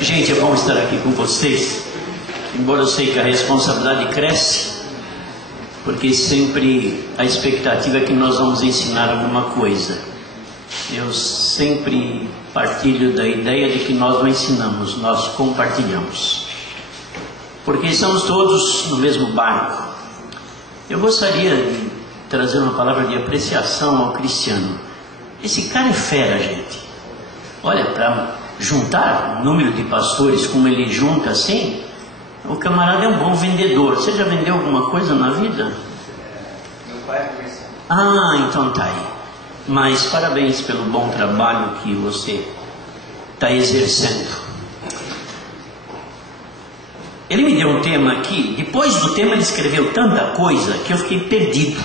Gente, é bom estar aqui com vocês, embora eu sei que a responsabilidade cresce, porque sempre a expectativa é que nós vamos ensinar alguma coisa. Eu sempre partilho da ideia de que nós não ensinamos, nós compartilhamos, porque estamos todos no mesmo barco. Eu gostaria de trazer uma palavra de apreciação ao Cristiano. Esse cara é fera, gente. Olha, para juntar o número de pastores como ele junta assim, o camarada é um bom vendedor. Você já vendeu alguma coisa na vida? Meu pai é comerciante. Ah, então tá aí. Mas parabéns pelo bom trabalho que você está exercendo. Ele me deu um tema aqui. Depois do tema ele escreveu tanta coisa que eu fiquei perdido.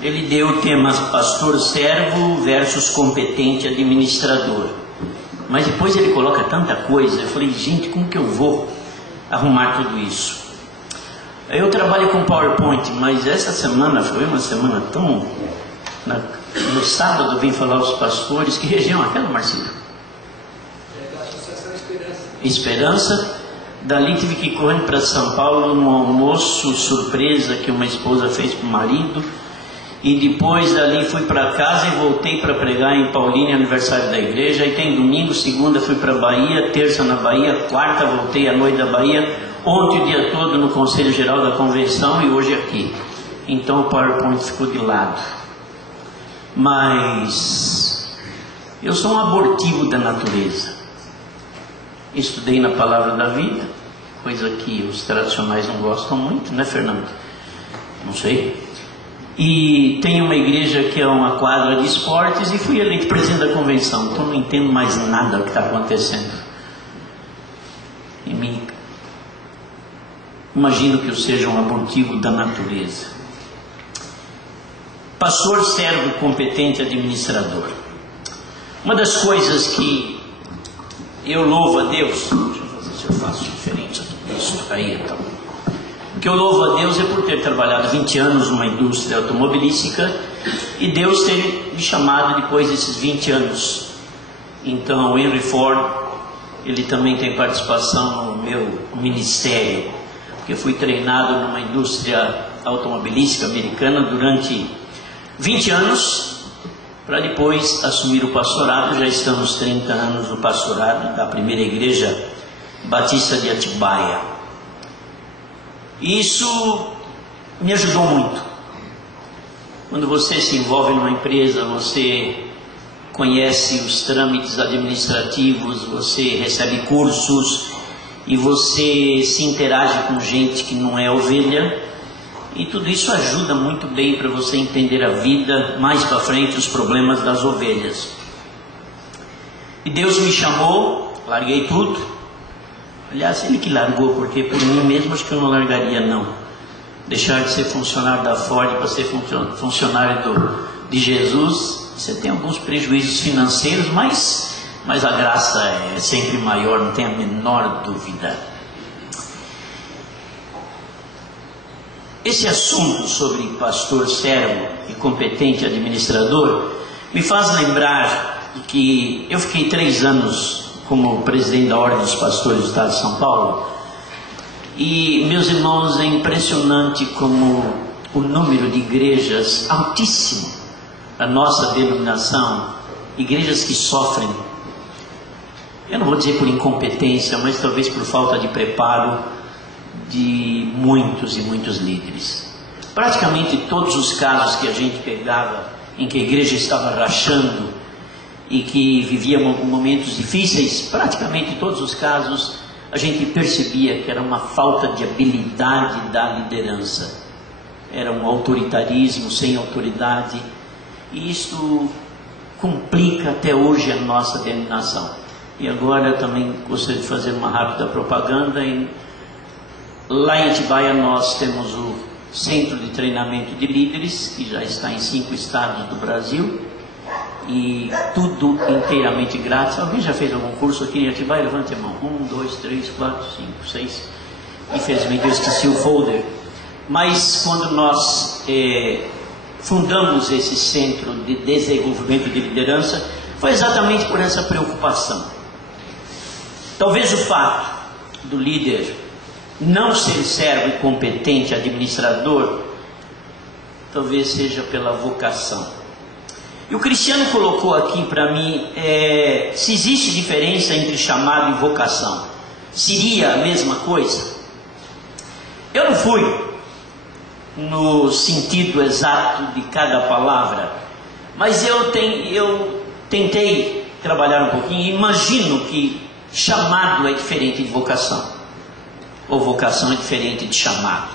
Ele deu o tema pastor servo versus competente administrador. Mas depois ele coloca tanta coisa. Eu falei, gente, como que eu vou arrumar tudo isso? Eu trabalho com PowerPoint, mas essa semana foi uma semana tão... No sábado eu vim falar aos pastores. Que região é aquela, Marcelo? É da Associação Esperança. Esperança. Dali tive que correr para São Paulo num almoço surpresa que uma esposa fez para o marido. E depois dali fui para casa e voltei para pregar em Paulínia, aniversário da igreja. Aí tem domingo, segunda fui para Bahia, terça na Bahia, quarta voltei à noite da Bahia. Ontem o dia todo no Conselho Geral da Convenção e hoje aqui. Então o PowerPoint ficou de lado. Mas eu sou um abortivo da natureza. Estudei na Palavra da Vida, coisa que os tradicionais não gostam muito, né, Fernando? Não sei. E tem uma igreja que é uma quadra de esportes e fui eleito presidente da convenção, então não entendo mais nada do que está acontecendo. E imagino que eu seja um abortivo da natureza. Pastor, servo, competente, administrador. Uma das coisas que eu louvo a Deus, deixa eu fazer se eu faço diferente disso, aí então. O que eu louvo a Deus é por ter trabalhado 20 anos numa indústria automobilística e Deus ter me chamado depois desses 20 anos. Então o Henry Ford, ele também tem participação no meu ministério, porque eu fui treinado numa indústria automobilística americana durante 20 anos, para depois assumir o pastorado. Já estamos 30 anos no pastorado da primeira igreja batista de Atibaia. Isso me ajudou muito. Quando você se envolve numa empresa, você conhece os trâmites administrativos, você recebe cursos e você se interage com gente que não é ovelha. E tudo isso ajuda muito bem para você entender a vida, mais para frente, os problemas das ovelhas. E Deus me chamou, larguei tudo. Aliás, Ele que largou, porque por mim mesmo acho que eu não largaria não. Deixar de ser funcionário da Ford para ser funcionário de Jesus, você tem alguns prejuízos financeiros, mas a graça é sempre maior, não tem a menor dúvida. Esse assunto sobre pastor servo e competente administrador me faz lembrar que eu fiquei 3 anos como presidente da Ordem dos Pastores do Estado de São Paulo e, meus irmãos, é impressionante como o número de igrejas altíssimo da nossa denominação, igrejas que sofrem, eu não vou dizer por incompetência, mas talvez por falta de preparo de muitos e muitos líderes. Praticamente todos os casos que a gente pegava em que a igreja estava rachando e que vivia momentos difíceis, praticamente todos os casos a gente percebia que era uma falta de habilidade da liderança, era um autoritarismo sem autoridade, e isso complica até hoje a nossa denominação. E agora eu também gostaria de fazer uma rápida propaganda. Lá em Atibaia nós temos o Centro de Treinamento de Líderes, que já está em 5 estados do Brasil, e tudo inteiramente grátis. Alguém já fez algum curso aqui em Atibaia? Levante a mão. 1, 2, 3, 4, 5, 6. Infelizmente eu esqueci o folder. Mas quando nós fundamos esse Centro de Desenvolvimento de Liderança, foi exatamente por essa preocupação. Talvez o fato do líder não ser servo e competente administrador, talvez seja pela vocação. E o Cristiano colocou aqui para mim, se existe diferença entre chamado e vocação, seria a mesma coisa? Eu não fui no sentido exato de cada palavra, mas eu tentei trabalhar um pouquinho e imagino que chamado é diferente de vocação, ou vocação é diferente de chamado.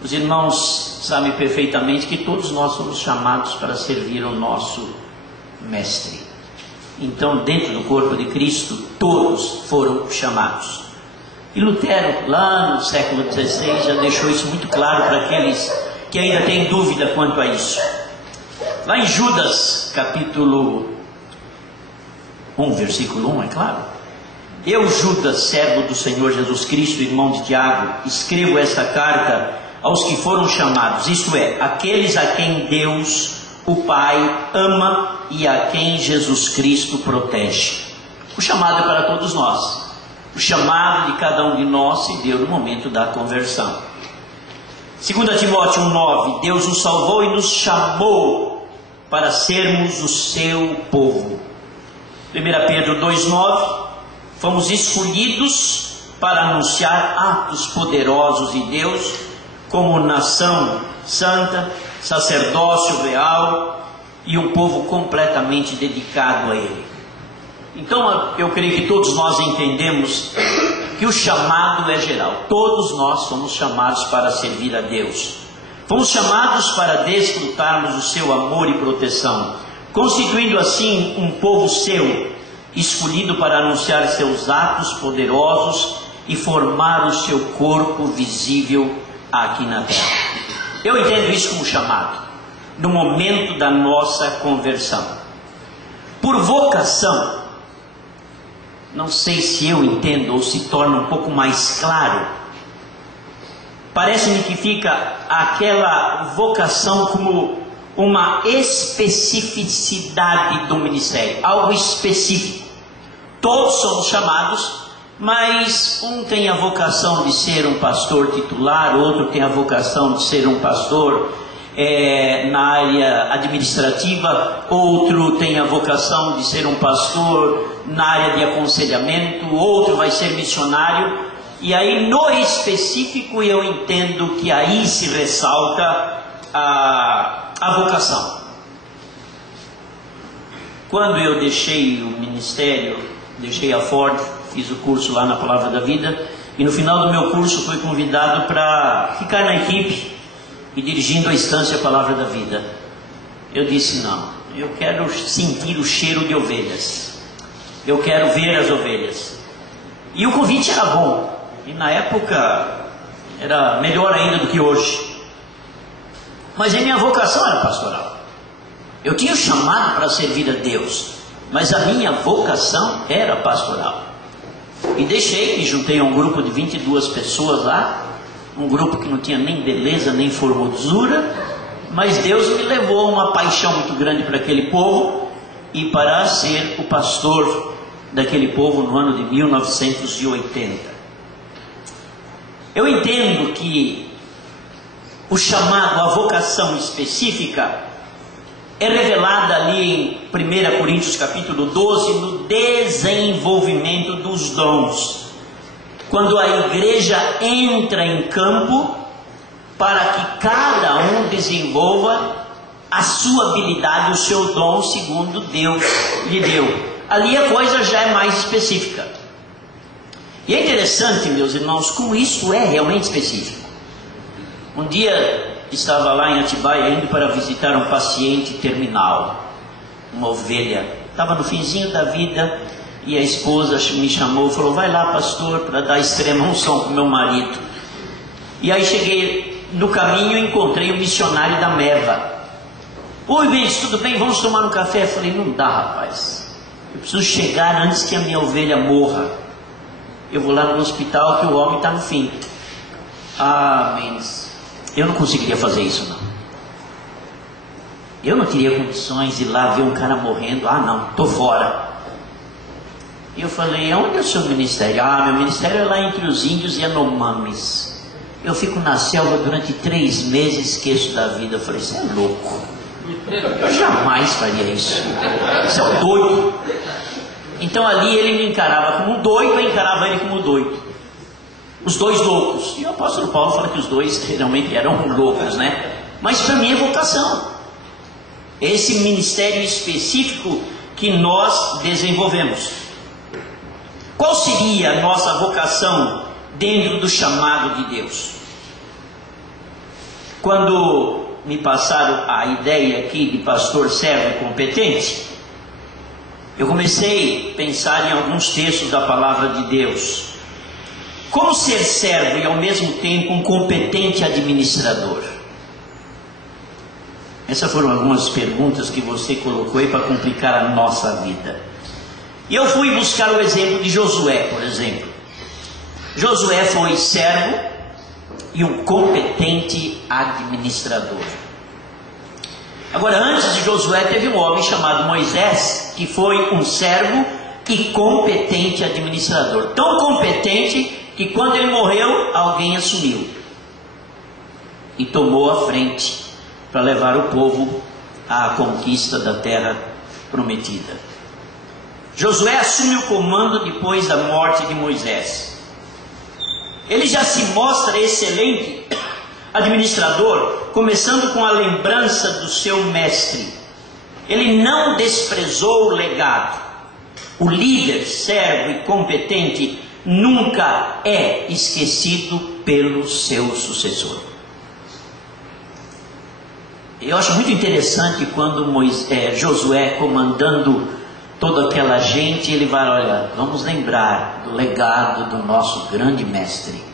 Os irmãos sabem perfeitamente que todos nós somos chamados para servir o nosso Mestre. Então, dentro do corpo de Cristo, todos foram chamados. E Lutero, lá no século XVI, já deixou isso muito claro para aqueles que ainda têm dúvida quanto a isso. Lá em Judas, capítulo 1, versículo 1, é claro. Eu, Judas, servo do Senhor Jesus Cristo, irmão de Tiago, escrevo esta carta aos que foram chamados, isto é, aqueles a quem Deus, o Pai, ama e a quem Jesus Cristo protege. O chamado é para todos nós. O chamado de cada um de nós se deu no momento da conversão. 2 Timóteo 1,9, Deus nos salvou e nos chamou para sermos o seu povo. 1 Pedro 2,9, fomos escolhidos para anunciar atos poderosos de Deus, como nação santa, sacerdócio real e um povo completamente dedicado a Ele. Então eu creio que todos nós entendemos que o chamado é geral. Todos nós somos chamados para servir a Deus. Fomos chamados para desfrutarmos o seu amor e proteção, constituindo assim um povo seu, escolhido para anunciar seus atos poderosos e formar o seu corpo visível aqui na terra. Eu entendo isso como chamado, no momento da nossa conversão. Por vocação, não sei se eu entendo ou se torna um pouco mais claro, parece-me que fica aquela vocação como uma especificidade do ministério, algo específico. Todos somos chamados, mas um tem a vocação de ser um pastor titular, outro tem a vocação de ser um pastor na área administrativa, outro tem a vocação de ser um pastor na área de aconselhamento, outro vai ser missionário, e aí no específico eu entendo que aí se ressalta a vocação. Quando eu deixei o ministério, deixei a Ford, fiz o curso lá na Palavra da Vida, e no final do meu curso fui convidado para ficar na equipe e dirigindo a Estância Palavra da Vida. Eu disse não, eu quero sentir o cheiro de ovelhas, eu quero ver as ovelhas. E o convite era bom, e na época era melhor ainda do que hoje, mas a minha vocação era pastoral. Eu tinha o chamado para servir a Deus, mas a minha vocação era pastoral. E deixei, me juntei a um grupo de 22 pessoas lá, um grupo que não tinha nem beleza, nem formosura, mas Deus me levou a uma paixão muito grande para aquele povo e para ser o pastor daquele povo no ano de 1980. Eu entendo que o chamado, a vocação específica, é revelada ali em 1 Coríntios capítulo 12, no desenvolvimento dos dons. Quando a igreja entra em campo para que cada um desenvolva a sua habilidade, o seu dom, segundo Deus lhe deu. Ali a coisa já é mais específica. E é interessante, meus irmãos, como isso é realmente específico. Um dia estava lá em Atibaia indo para visitar um paciente terminal, uma ovelha. Estava no finzinho da vida e a esposa me chamou e falou: vai lá, pastor, para dar extrema unção para o meu marido. E aí cheguei no caminho e encontrei o missionário da Meva. Oi, Benz, tudo bem? Vamos tomar um café? Eu falei: não dá, rapaz, eu preciso chegar antes que a minha ovelha morra. Eu vou lá no hospital que o homem está no fim. Ah, Benz, eu não conseguiria fazer isso, não. Eu não teria condições de ir lá ver um cara morrendo. Ah, não, estou fora. E eu falei, onde é o seu ministério? Ah, meu ministério é lá entre os índios e Yanomamis. Eu fico na selva durante 3 meses, esqueço da vida. Eu falei, você é louco. Eu jamais faria isso. Você é um doido. Então ali ele me encarava como um doido, eu encarava ele como doido. Os dois loucos. E o apóstolo Paulo fala que os dois realmente eram loucos, né? Mas para mim é vocação. Esse ministério específico que nós desenvolvemos. Qual seria a nossa vocação dentro do chamado de Deus? Quando me passaram a ideia aqui de pastor servo e competente, eu comecei a pensar em alguns textos da palavra de Deus. Como ser servo e ao mesmo tempo um competente administrador? Essas foram algumas perguntas que você colocou aí para complicar a nossa vida. E eu fui buscar o exemplo de Josué, por exemplo. Josué foi servo e um competente administrador. Agora, antes de Josué, teve um homem chamado Moisés, que foi um servo e competente administrador. Tão competente que quando ele morreu, alguém assumiu e tomou a frente para levar o povo à conquista da terra prometida. Josué assume o comando depois da morte de Moisés. Ele já se mostra excelente administrador, começando com a lembrança do seu mestre. Ele não desprezou o legado. O líder, servo e competente nunca é esquecido pelo seu sucessor. Eu acho muito interessante quando Josué comandando toda aquela gente, ele vai, olha, vamos lembrar do legado do nosso grande mestre.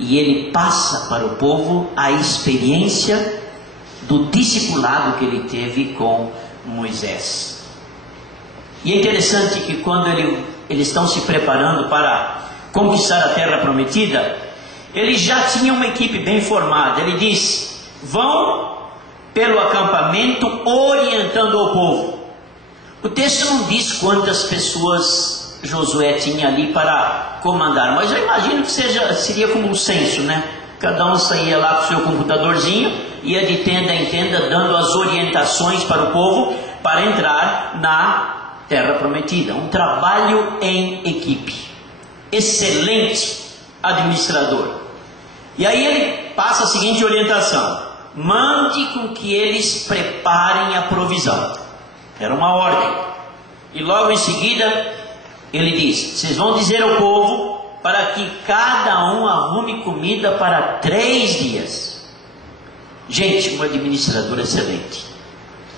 E ele passa para o povo a experiência do discipulado que ele teve com Moisés. E é interessante que quando eles estão se preparando para conquistar a terra prometida, ele já tinha uma equipe bem formada. Ele diz, vão pelo acampamento orientando o povo. O texto não diz quantas pessoas Josué tinha ali para comandar, mas eu imagino que seria como um censo, né? Cada um saía lá com o seu computadorzinho, ia de tenda em tenda dando as orientações para o povo para entrar na terra prometida. Um trabalho em equipe. Excelente administrador. E aí ele passa a seguinte orientação: mande com que eles preparem a provisão. Era uma ordem. E logo em seguida ele diz, vocês vão dizer ao povo para que cada um arrume comida para 3 dias. Gente, um administrador excelente.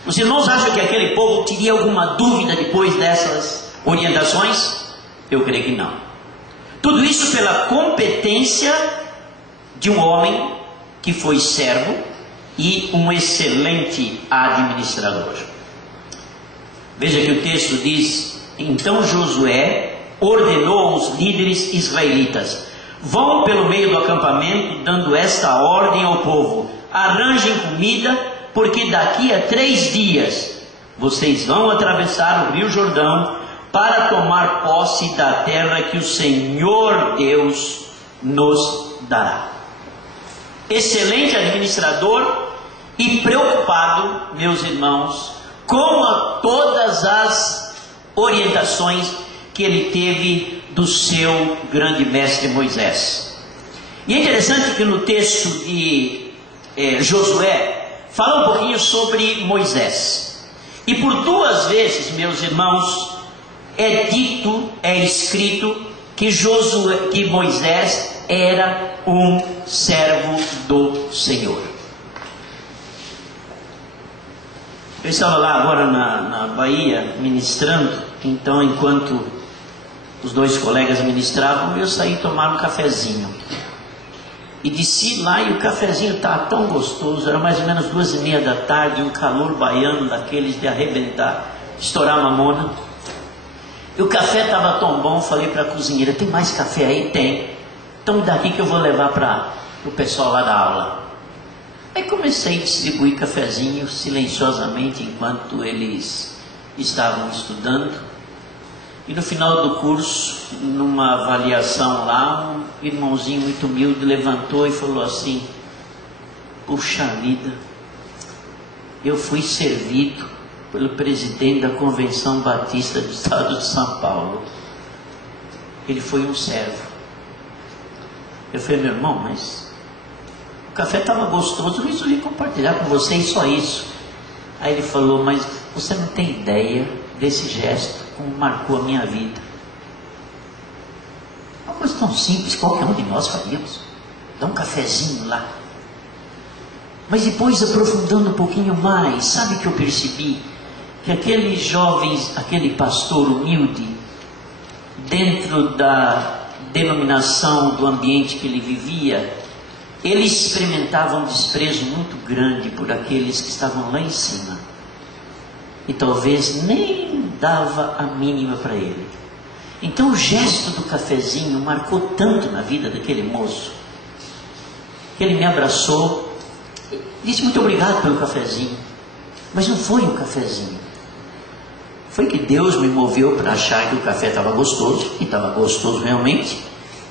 Os irmãos acham que aquele povo teria alguma dúvida depois dessas orientações? Eu creio que não. Tudo isso pela competência de um homem que foi servo e um excelente administrador. Veja que o texto diz, então Josué ordenou aos líderes israelitas, vão pelo meio do acampamento dando esta ordem ao povo, arranjem comida, porque daqui a 3 dias vocês vão atravessar o rio Jordão para tomar posse da terra que o Senhor Deus nos dará. Excelente administrador e preocupado, meus irmãos, com todas as orientações que ele teve do seu grande mestre Moisés. E é interessante que no texto de Josué fala um pouquinho sobre Moisés. E por 2 vezes, meus irmãos, é escrito que Moisés era um servo do Senhor. Eu estava lá agora na Bahia ministrando, então enquanto os 2 colegas ministravam, eu saí tomar um cafezinho. E desci lá e o cafezinho estava tão gostoso, era mais ou menos 2:30 da tarde, um calor baiano daqueles de arrebentar, estourar mamona. E o café estava tão bom, falei para a cozinheira, tem mais café aí? Tem. Então daqui que eu vou levar para o pessoal lá da aula. Aí comecei a distribuir cafezinho silenciosamente enquanto eles estavam estudando. E no final do curso, numa avaliação lá, um irmãozinho muito humilde levantou e falou assim: puxa vida, eu fui servido pelo presidente da Convenção Batista do Estado de São Paulo. Ele foi um servo. Eu falei: meu irmão, mas o café estava gostoso, eu resolvi compartilhar com vocês só isso. Aí ele falou: mas você não tem ideia desse gesto, como marcou a minha vida. Uma coisa tão simples, qualquer um de nós faríamos. Dá um cafezinho lá. Mas depois, aprofundando um pouquinho mais, sabe que eu percebi? Que aqueles jovens, aquele pastor humilde, dentro da denominação, do ambiente que ele vivia, ele experimentava um desprezo muito grande por aqueles que estavam lá em cima. E talvez nem dava a mínima para ele. Então o gesto do cafezinho marcou tanto na vida daquele moço, que ele me abraçou, disse muito obrigado pelo cafezinho. Mas não foi o cafezinho. Foi que Deus me moveu para achar que o café estava gostoso, e estava gostoso realmente,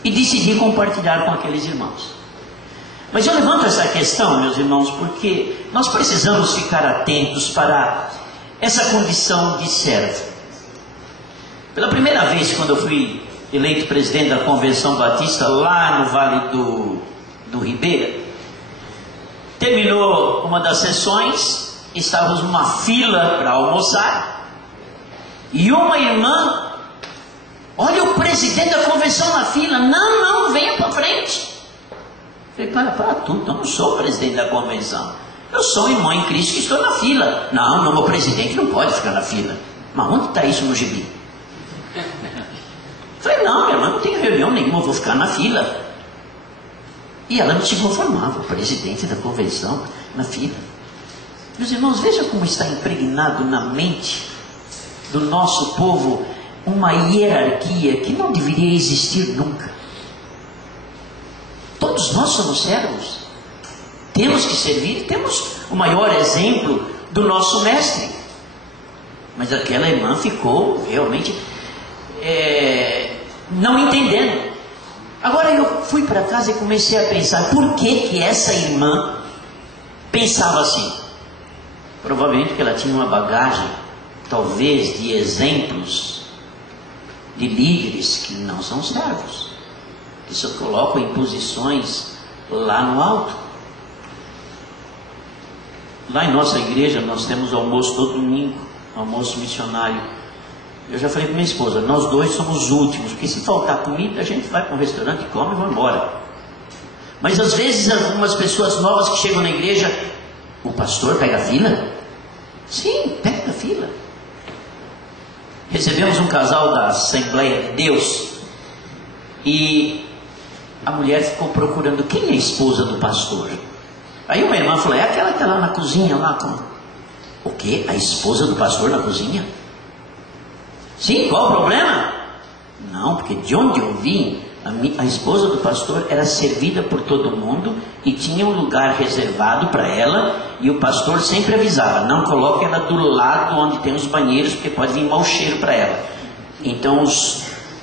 e decidi compartilhar com aqueles irmãos. Mas eu levanto essa questão, meus irmãos, porque nós precisamos ficar atentos para essa condição de servo. Pela primeira vez, quando eu fui eleito presidente da Convenção Batista, lá no Vale do Ribeira, terminou uma das sessões, estávamos numa fila para almoçar, e uma irmã: olha o presidente da convenção na fila. Não, venha para frente. Eu falei: para tudo, eu não sou o presidente da convenção, eu sou um irmão em Cristo que estou na fila. Não, meu presidente não pode ficar na fila. Mas onde está isso no gibi? Eu falei: não, minha irmã, não tem reunião nenhuma, eu vou ficar na fila. E ela não se conformava, o presidente da convenção na fila. Meus irmãos, veja como está impregnado na mente do nosso povo uma hierarquia que não deveria existir nunca. Todos nós somos servos, temos que servir, temos o maior exemplo do nosso mestre. Mas aquela irmã ficou realmente não entendendo. Agora eu fui para casa e comecei a pensar: por que essa irmã pensava assim? Provavelmente que ela tinha uma bagagem, talvez, de exemplos de líderes que não são servos, que se colocam em posições lá no alto. Lá em nossa igreja nós temos almoço todo domingo, almoço missionário. Eu já falei com minha esposa: nós dois somos os últimos, porque se faltar comida a gente vai para um restaurante, come e vai embora. Mas às vezes algumas pessoas novas que chegam na igreja: o pastor pega a fila? Sim, pega a fila. Recebemos um casal da Assembleia de Deus e a mulher ficou procurando quem é a esposa do pastor. Aí uma irmã falou: é aquela que está lá na cozinha lá com... O quê? A esposa do pastor na cozinha? Sim, qual o problema? Não, porque de onde eu vim, a esposa do pastor era servida por todo mundo e tinha um lugar reservado para ela, e o pastor sempre avisava: não coloque ela do lado onde tem os banheiros, porque pode vir mau cheiro para ela. Então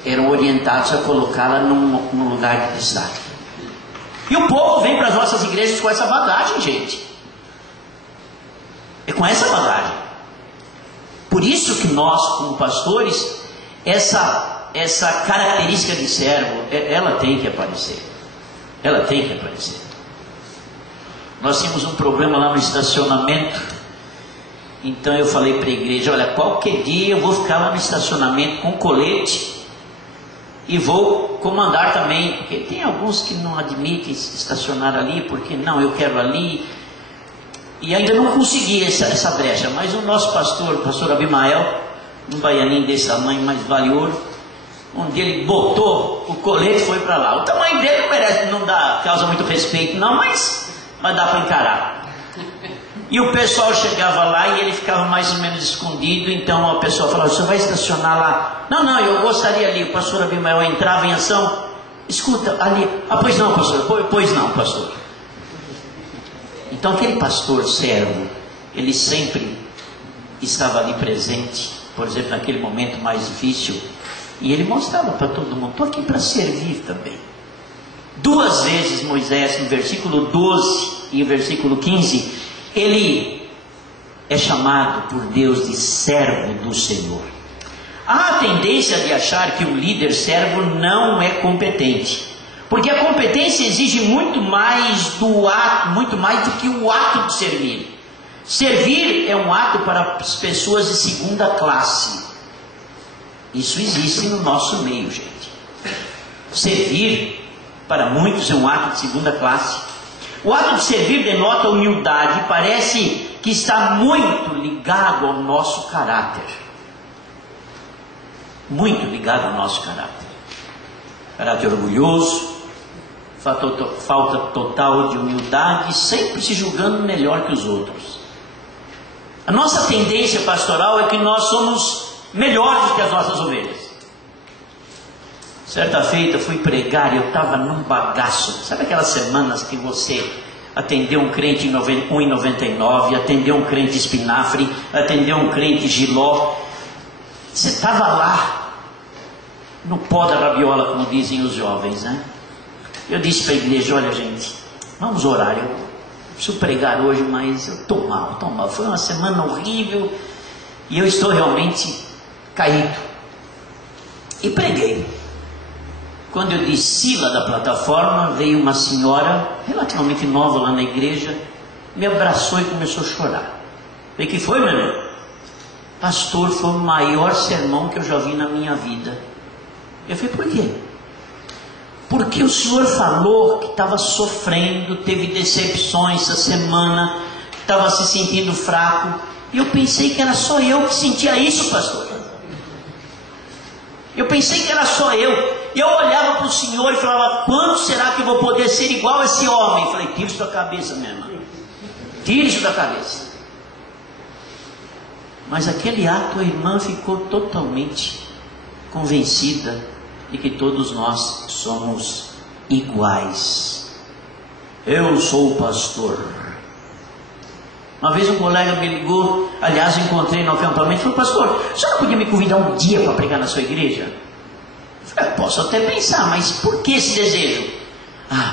eram orientados a colocá-la num lugar de destaque. E o povo vem para as nossas igrejas com essa bagagem, gente. É com essa bagagem. Por isso que nós, como pastores, essa característica de servo, ela tem que aparecer. Ela tem que aparecer. Nós tínhamos um problema lá no estacionamento. Então eu falei para a igreja: olha, qualquer dia eu vou ficar lá no estacionamento com colete e vou comandar também, porque tem alguns que não admitem estacionar ali, porque não, eu quero ali. E ainda não consegui essa brecha, mas o nosso pastor, o pastor Abimael, um baianinho desse tamanho, mas vale ouro, um dia ele botou o colete e foi para lá. O tamanho dele não merece, não causa muito respeito não, mas dá para encarar. E o pessoal chegava lá e ele ficava mais ou menos escondido. Então a pessoa falava: você vai estacionar lá? Não, eu gostaria ali. O pastor Abimael entrava em ação: escuta, ali. Pois não, pastor. Pois não, pastor. Então aquele pastor servo, ele sempre estava ali presente, por exemplo, naquele momento mais difícil, e ele mostrava para todo mundo: estou aqui para servir também. 2 vezes Moisés, no versículo 12 e no versículo 15, ele é chamado por Deus de servo do Senhor. Há a tendência de achar que o líder servo não é competente, porque a competência exige muito mais do que o ato de servir. Servir é um ato para as pessoas de segunda classe. Isso existe no nosso meio, gente. Servir para muitos é um ato de segunda classe. O ato de servir denota humildade e parece que está muito ligado ao nosso caráter. Muito ligado ao nosso caráter. Caráter orgulhoso, falta total de humildade, sempre se julgando melhor que os outros. A nossa tendência pastoral é que nós somos melhores que as nossas ovelhas. Certa feita fui pregar e eu estava num bagaço. Sabe aquelas semanas que você atendeu um crente em 1,99, atendeu um crente espinafre, atendeu um crente giló? Você estava lá no pó da rabiola, como dizem os jovens, né? Eu disse para a igreja: olha, gente, vamos orar. Eu preciso pregar hoje, mas eu estou mal. Foi uma semana horrível e eu estou realmente caído. E preguei. Quando eu desci lá da plataforma, veio uma senhora relativamente nova lá na igreja, me abraçou e começou a chorar. O que foi, meu irmão? Pastor, foi o maior sermão que eu já vi na minha vida. Eu falei: por quê? Porque o senhor falou que estava sofrendo, teve decepções essa semana, estava se sentindo fraco, e eu pensei que era só eu que sentia isso, pastor. Eu pensei que era só eu. E eu olhava para o senhor e falava: quando será que eu vou poder ser igual a esse homem? Eu falei: tira isso da cabeça, minha irmã. Tira isso da cabeça. Mas aquele ato, a irmã ficou totalmente convencida de que todos nós somos iguais. Eu sou o pastor. Uma vez um colega me ligou, aliás, eu encontrei no acampamento, e falou: pastor, o senhor não podia me convidar um dia para pregar na sua igreja? Eu falei: posso até pensar, mas por que esse desejo?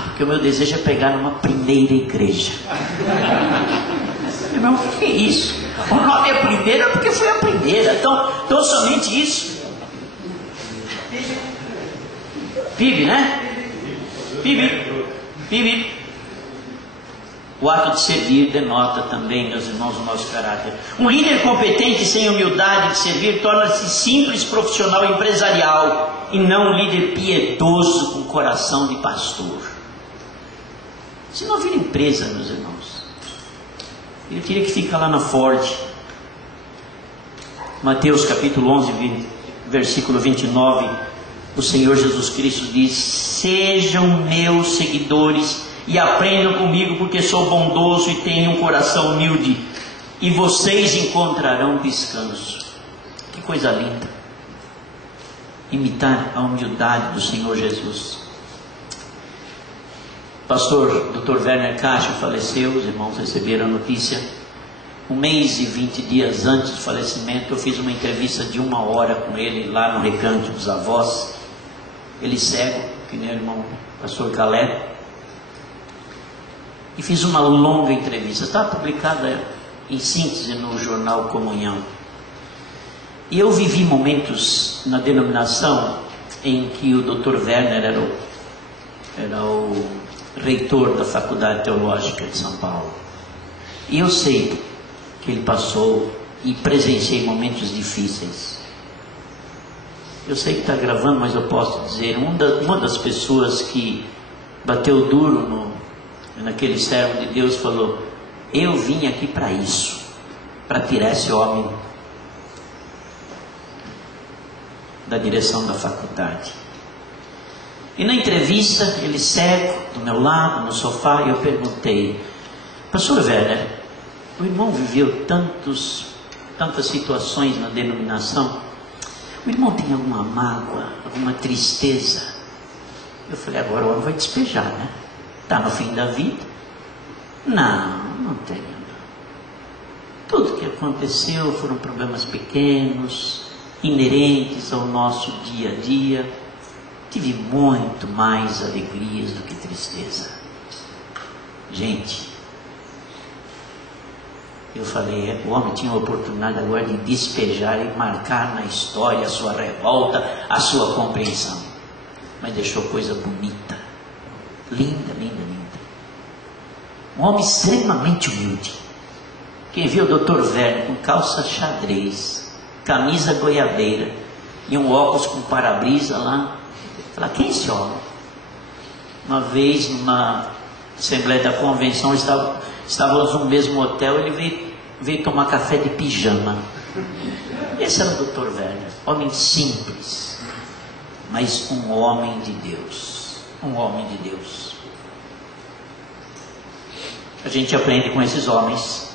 Porque o meu desejo é pregar numa primeira igreja. Irmão, o que é isso? O nome é primeira porque foi a primeira. Então somente isso. PIB, né? PIB. O ato de servir denota também, meus irmãos, o nosso caráter. Um líder competente sem humildade de servir torna-se simples profissional empresarial e não um líder piedoso com coração de pastor. Se não vira empresa, meus irmãos, ele teria que ficar lá na Ford. Mateus capítulo 11, versículo 29, o Senhor Jesus Cristo diz: sejam meus seguidores e aprendam comigo, porque sou bondoso e tenho um coração humilde, e vocês encontrarão descanso. Que coisa linda! Imitar a humildade do Senhor Jesus. Pastor Dr. Werner Castro faleceu, os irmãos receberam a notícia. 1 mês e 20 dias antes do falecimento, eu fiz uma entrevista de 1 hora com ele lá no Recanto dos Avós. Ele cego, que nem o irmão pastor Caleb. E fiz uma longa entrevista, está publicada em síntese no jornal Comunhão. E eu vivi momentos na denominação em que o Dr. Werner era o reitor da Faculdade Teológica de São Paulo. E eu sei que ele passou e presenciei momentos difíceis. Eu sei que está gravando, mas eu posso dizer, uma das pessoas que bateu duro naquele servo de Deus falou: eu vim aqui para isso, para tirar esse homem da direção da faculdade. E na entrevista, ele cego, do meu lado, no sofá, e eu perguntei: pastor Werner, o irmão viveu tantas situações na denominação, o irmão tem alguma mágoa, alguma tristeza? Eu falei: agora o homem vai despejar, né? Está no fim da vida? Não tenho. Tudo que aconteceu foram problemas pequenos, inerentes ao nosso dia a dia. Tive muito mais alegrias do que tristeza. Gente, eu falei, o homem tinha a oportunidade agora de despejar e marcar na história a sua revolta, a sua compreensão. Mas deixou coisa bonita, linda, linda, linda. Um homem extremamente humilde. Quem viu o Dr. Velho com calça xadrez, camisa goiabeira e um óculos com para-brisa lá, fala, quem é esse homem? Uma vez, numa assembleia da convenção, estávamos no mesmo hotel, ele veio tomar café de pijama. Esse era o Dr. Velho, homem simples, mas um homem de Deus. Um homem de Deus. A gente aprende com esses homens.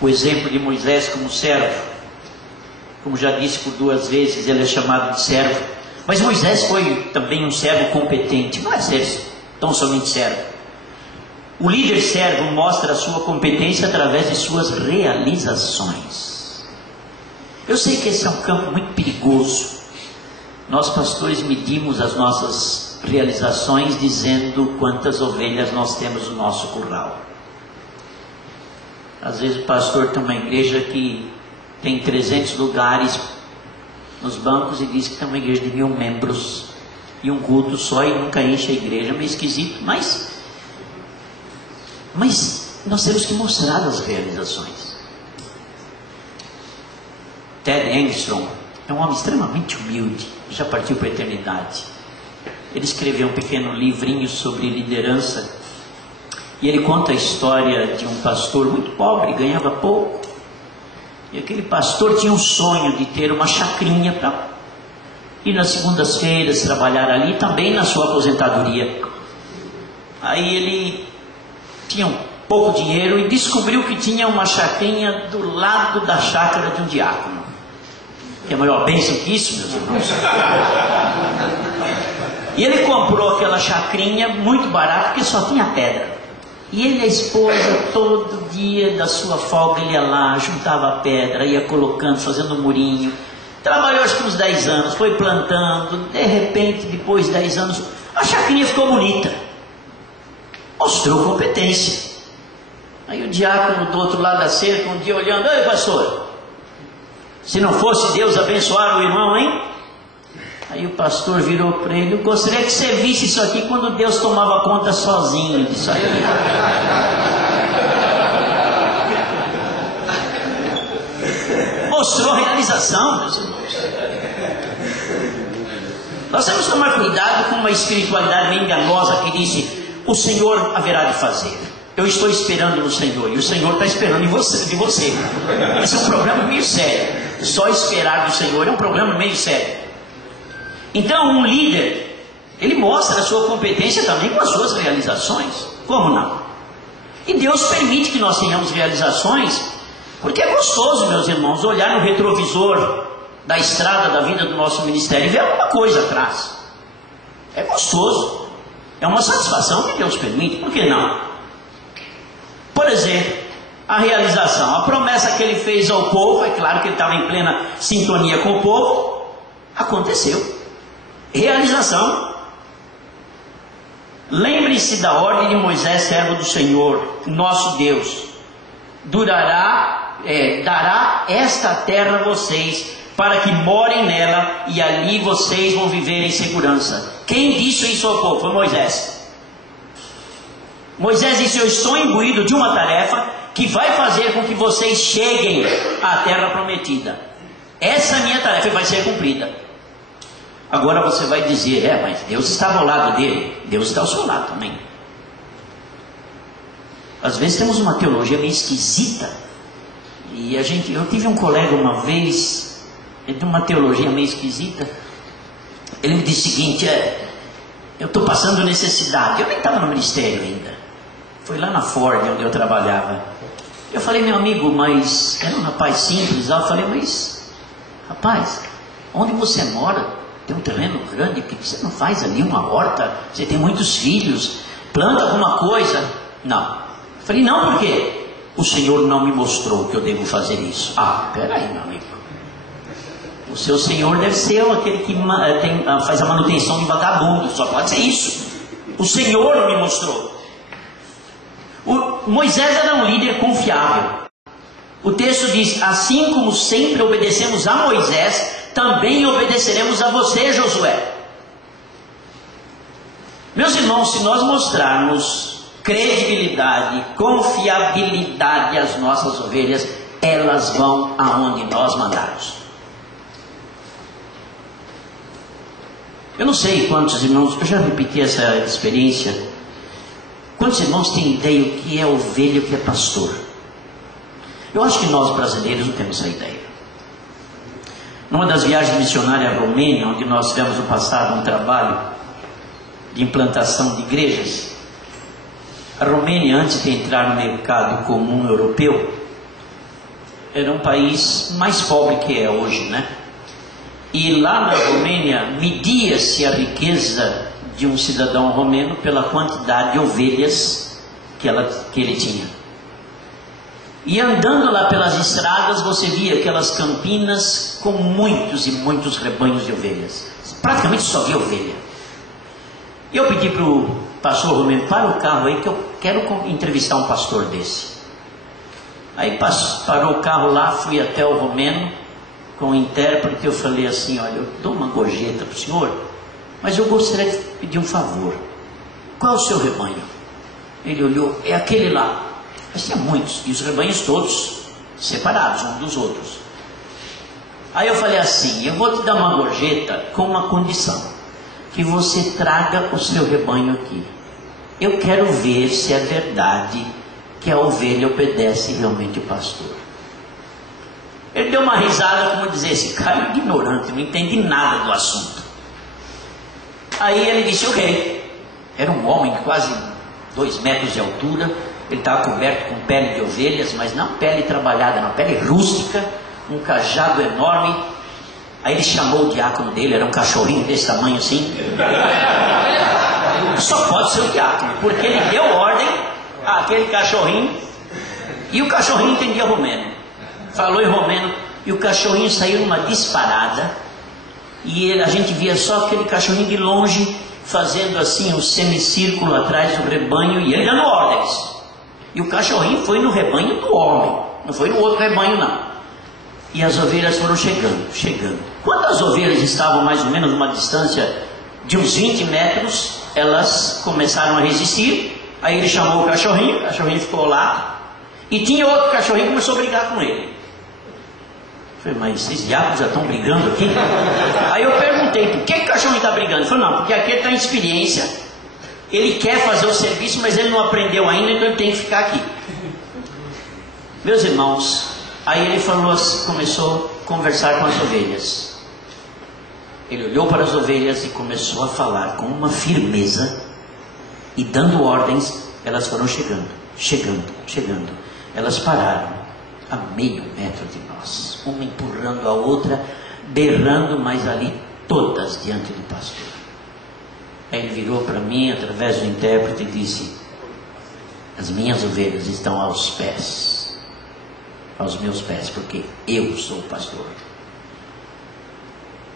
O exemplo de Moisés como servo, como já disse por 2 vezes, ele é chamado de servo. Mas Moisés foi também um servo competente, não é ser tão somente servo. O líder servo mostra a sua competência através de suas realizações. Eu sei que esse é um campo muito perigoso. Nós pastores medimos as nossas realizações dizendo quantas ovelhas nós temos no nosso curral. Às vezes o pastor tem uma igreja que tem 300 lugares nos bancos e diz que tem uma igreja de 1000 membros e um culto só e nunca enche a igreja. Meio esquisito, mas nós temos que mostrar as realizações. Ted Engstrom é um homem extremamente humilde, já partiu para a eternidade. Ele escreveu um pequeno livrinho sobre liderança e ele conta a história de um pastor muito pobre, ganhava pouco. E aquele pastor tinha um sonho de ter uma chacrinha para ir nas segundas-feiras trabalhar ali, também na sua aposentadoria. Aí ele tinha um pouco dinheiro e descobriu que tinha uma chacrinha do lado da chácara de um diácono. Que é a maior bênção que isso, meus irmãos. E ele comprou aquela chacrinha muito barata, porque só tinha pedra. E ele e a esposa, todo dia da sua folga, ele ia lá, juntava pedra, ia colocando, fazendo um murinho. Trabalhou acho que uns 10 anos, foi plantando. De repente, depois de 10 anos, a chacrinha ficou bonita. Mostrou competência. Aí o diácono do outro lado da cerca, um dia olhando, ei pastor, se não fosse Deus abençoar o irmão, hein? Aí o pastor virou para ele, eu gostaria que você visse isso aqui quando Deus tomava conta sozinho disso aí. Mostrou a realização, meus irmãos. Nós temos que tomar cuidado com uma espiritualidade meio enganosa que disse, o Senhor haverá de fazer. Eu estou esperando no Senhor, e o Senhor está esperando de você. Esse é um problema meio sério. Só esperar do Senhor é um problema meio sério. Então um líder, ele mostra a sua competência também com as suas realizações. Como não? E Deus permite que nós tenhamos realizações, porque é gostoso, meus irmãos, olhar no retrovisor da estrada da vida do nosso ministério e ver alguma coisa atrás. É gostoso. É uma satisfação que Deus permite, por que não? Por exemplo, a realização, a promessa que ele fez ao povo, é claro que ele estava em plena sintonia com o povo, aconteceu. Realização. Lembre-se da ordem de Moisés, servo do Senhor, nosso Deus. Dará esta terra a vocês, para que morem nela, e ali vocês vão viver em segurança. Quem disse isso ao povo? Foi Moisés. Moisés disse, eu estou imbuído de uma tarefa que vai fazer com que vocês cheguem à terra prometida. Essa minha tarefa vai ser cumprida. Agora você vai dizer, mas Deus estava ao lado dele. Deus está ao seu lado também. Às vezes temos uma teologia meio esquisita. E eu tive um colega uma vez, ele tem uma teologia meio esquisita. Ele me disse o seguinte, eu estou passando necessidade. Eu nem estava no ministério ainda. Foi lá na Ford, onde eu trabalhava. Eu falei, meu amigo, mas era um rapaz simples. Eu falei, mas rapaz, onde você mora? Tem um terreno grande, por que você não faz ali uma horta? Você tem muitos filhos, planta alguma coisa. Não. Eu falei, não, por quê? O Senhor não me mostrou que eu devo fazer isso. Ah, peraí, meu amigo. O seu Senhor deve ser aquele que faz a manutenção de vagabundo. Só pode ser isso. O Senhor não me mostrou. Moisés era um líder confiável. O texto diz: assim como sempre obedecemos a Moisés, também obedeceremos a você, Josué. Meus irmãos, se nós mostrarmos credibilidade, confiabilidade às nossas ovelhas, elas vão aonde nós mandarmos. Eu não sei quantos irmãos, eu já repeti essa experiência. Quantos irmãos têm ideia o que é ovelha e o que é pastor? Eu acho que nós brasileiros não temos essa ideia. Numa das viagens missionárias à Romênia, onde nós tivemos no passado um trabalho de implantação de igrejas, a Romênia, antes de entrar no mercado comum europeu, era um país mais pobre que é hoje, né? E lá na Romênia media-se a riqueza de um cidadão romeno pela quantidade de ovelhas que ele tinha. E andando lá pelas estradas, você via aquelas campinas com muitos e muitos rebanhos de ovelhas. Praticamente só via ovelha. E eu pedi para o pastor romeno: para o carro aí que eu quero entrevistar um pastor desse. Aí parou o carro lá, fui até o romeno com o intérprete. Eu falei assim: olha, eu dou uma gorjeta para o senhor, mas eu gostaria de pedir um favor. Qual é o seu rebanho? Ele olhou: é aquele lá. Mas tinha muitos, e os rebanhos todos separados uns dos outros. Aí eu falei assim: eu vou te dar uma gorjeta com uma condição, que você traga o seu rebanho aqui. Eu quero ver se é verdade que a ovelha obedece realmente o pastor. Ele deu uma risada, como dizer: esse cara é ignorante, não entende nada do assunto. Aí ele disse: ok. Era um homem de quase 2 metros de altura. Ele estava coberto com pele de ovelhas, mas não pele trabalhada, não, pele rústica, um cajado enorme. Aí ele chamou o diácono dele, era um cachorrinho desse tamanho assim. Só pode ser o diácono, porque ele deu ordem àquele cachorrinho, e o cachorrinho entendia romeno. Falou em romeno, e o cachorrinho saiu numa disparada, e a gente via só aquele cachorrinho de longe, fazendo assim um semicírculo atrás do rebanho, e ele dando ordens. E o cachorrinho foi no rebanho do homem, não foi no outro rebanho não. E as ovelhas foram chegando. Quando as ovelhas estavam mais ou menos numa distância de uns 20 metros, elas começaram a resistir. Aí ele chamou o cachorrinho ficou lá. E tinha outro cachorrinho que começou a brigar com ele. Eu falei: mas esses diabos já estão brigando aqui? Aí eu perguntei: por que o cachorrinho está brigando? Ele falou: não, porque aqui ele está em experiência. Ele quer fazer o serviço, mas ele não aprendeu ainda, então ele tem que ficar aqui. Meus irmãos, aí ele começou a conversar com as ovelhas. Ele olhou para as ovelhas e começou a falar com uma firmeza e dando ordens. Elas foram chegando. Elas pararam a meio metro de nós, uma empurrando a outra, berrando, mas ali todas diante do pastor. Aí ele virou para mim, através do intérprete, e disse: as minhas ovelhas estão aos meus pés, porque eu sou o pastor.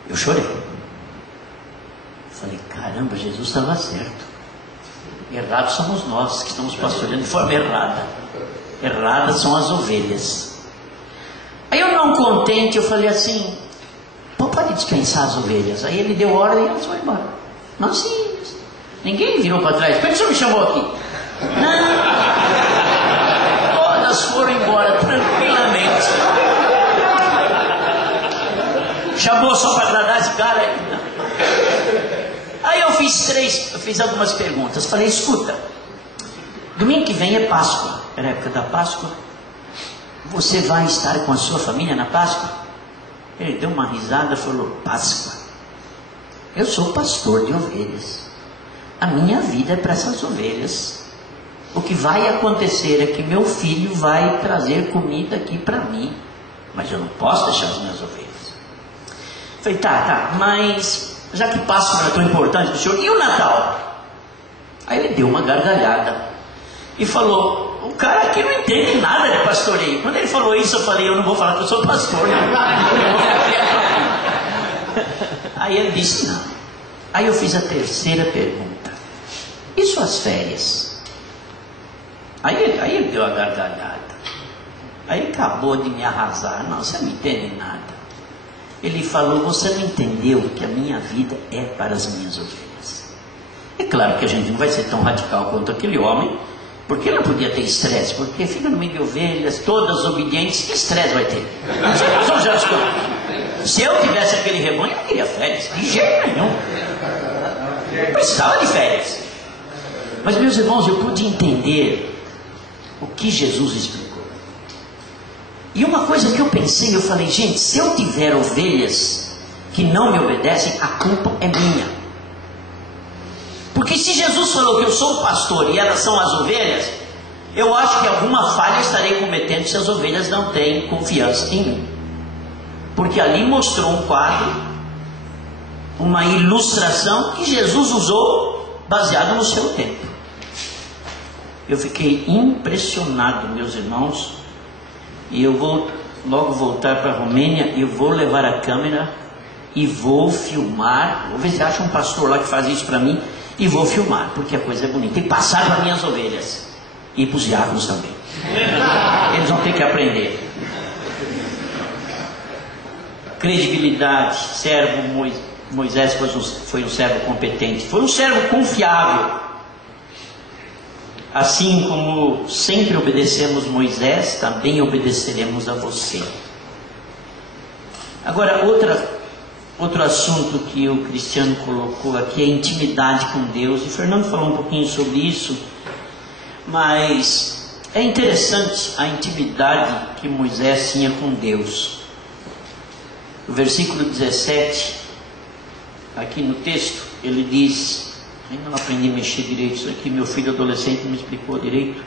Eu chorei. Falei: caramba, Jesus estava certo. Errados somos nós que estamos pastoreando de forma errada. Erradas são as ovelhas. Aí eu, não contente, eu falei assim: pode dispensar as ovelhas. Aí ele deu ordem e elas foram embora. Não, sim. Ninguém virou para trás. Por que o senhor me chamou aqui? Não. Todas foram embora tranquilamente. Chamou só para agradar esse cara aí? Aí eu fiz algumas perguntas. Falei: escuta, domingo que vem é Páscoa. Era a época da Páscoa. Você vai estar com a sua família na Páscoa? Ele deu uma risada e falou: Páscoa? Eu sou pastor de ovelhas. A minha vida é para essas ovelhas. O que vai acontecer é que meu filho vai trazer comida aqui para mim, mas eu não posso deixar as minhas ovelhas. Falei: tá, mas já que Páscoa não é tão importante para o senhor, e o Natal? Aí ele deu uma gargalhada e falou: o cara aqui não entende nada de pastoreio. Quando ele falou isso, eu falei, eu não vou falar que eu sou pastor, não. Aí ele disse, não. Aí eu fiz a terceira pergunta. E suas férias? Aí ele deu a gargalhada. Aí ele acabou de me arrasar. Não, você não entende nada. Ele falou, você não entendeu que a minha vida é para as minhas ovelhas. É claro que a gente não vai ser tão radical quanto aquele homem, porque não podia ter estresse, porque fica no meio de ovelhas, todas obedientes, que estresse vai ter? Se eu tivesse aquele rebanho, eu não queria férias, de jeito nenhum. Eu precisava de férias. Mas, meus irmãos, eu pude entender o que Jesus explicou. E uma coisa que eu pensei, eu falei, gente, se eu tiver ovelhas que não me obedecem, a culpa é minha. Porque se Jesus falou que eu sou o pastor e elas são as ovelhas, eu acho que alguma falha estarei cometendo se as ovelhas não têm confiança em mim. Porque ali mostrou um quadro, uma ilustração que Jesus usou baseado no seu tempo. Eu fiquei impressionado, meus irmãos, e eu vou logo voltar para a Romênia, e eu vou levar a câmera e vou filmar. Vou ver se acha um pastor lá que faz isso para mim, e vou filmar, porque a coisa é bonita. E passar para minhas ovelhas, e para os diáconos também. Eles vão ter que aprender. Credibilidade. Servo Moisés foi um servo competente, foi um servo confiável. Assim como sempre obedecemos Moisés, também obedeceremos a você. Agora, outro assunto que o Cristiano colocou aqui é a intimidade com Deus. E o Fernando falou um pouquinho sobre isso, mas é interessante a intimidade que Moisés tinha com Deus. No versículo 17, aqui no texto, ele diz... Ainda não aprendi a mexer direito isso aqui, meu filho adolescente me explicou direito.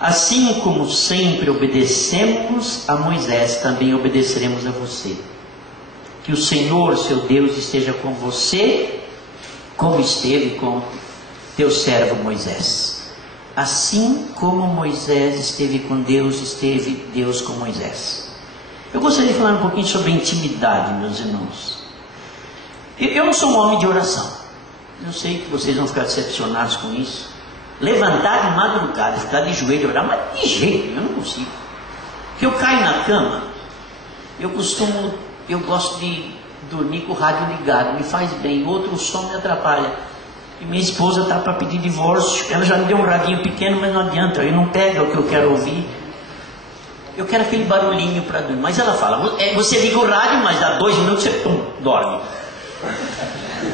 Assim como sempre obedecemos a Moisés, também obedeceremos a você. Que o Senhor, seu Deus, esteja com você, como esteve com teu servo Moisés. Assim como Moisés esteve com Deus, esteve Deus com Moisés. Eu gostaria de falar um pouquinho sobre intimidade, meus irmãos. Eu não sou um homem de oração. Eu sei que vocês vão ficar decepcionados com isso. Levantar de madrugada, ficar de joelho e orar, mas de jeito, eu não consigo. Porque eu caio na cama, eu gosto de dormir com o rádio ligado, me faz bem, outro som me atrapalha. E minha esposa está para pedir divórcio, ela já me deu um radinho pequeno, mas não adianta, eu não pego o que eu quero ouvir. Eu quero aquele barulhinho para dormir. Mas ela fala, você liga o rádio, mas dá 2 minutos você dorme.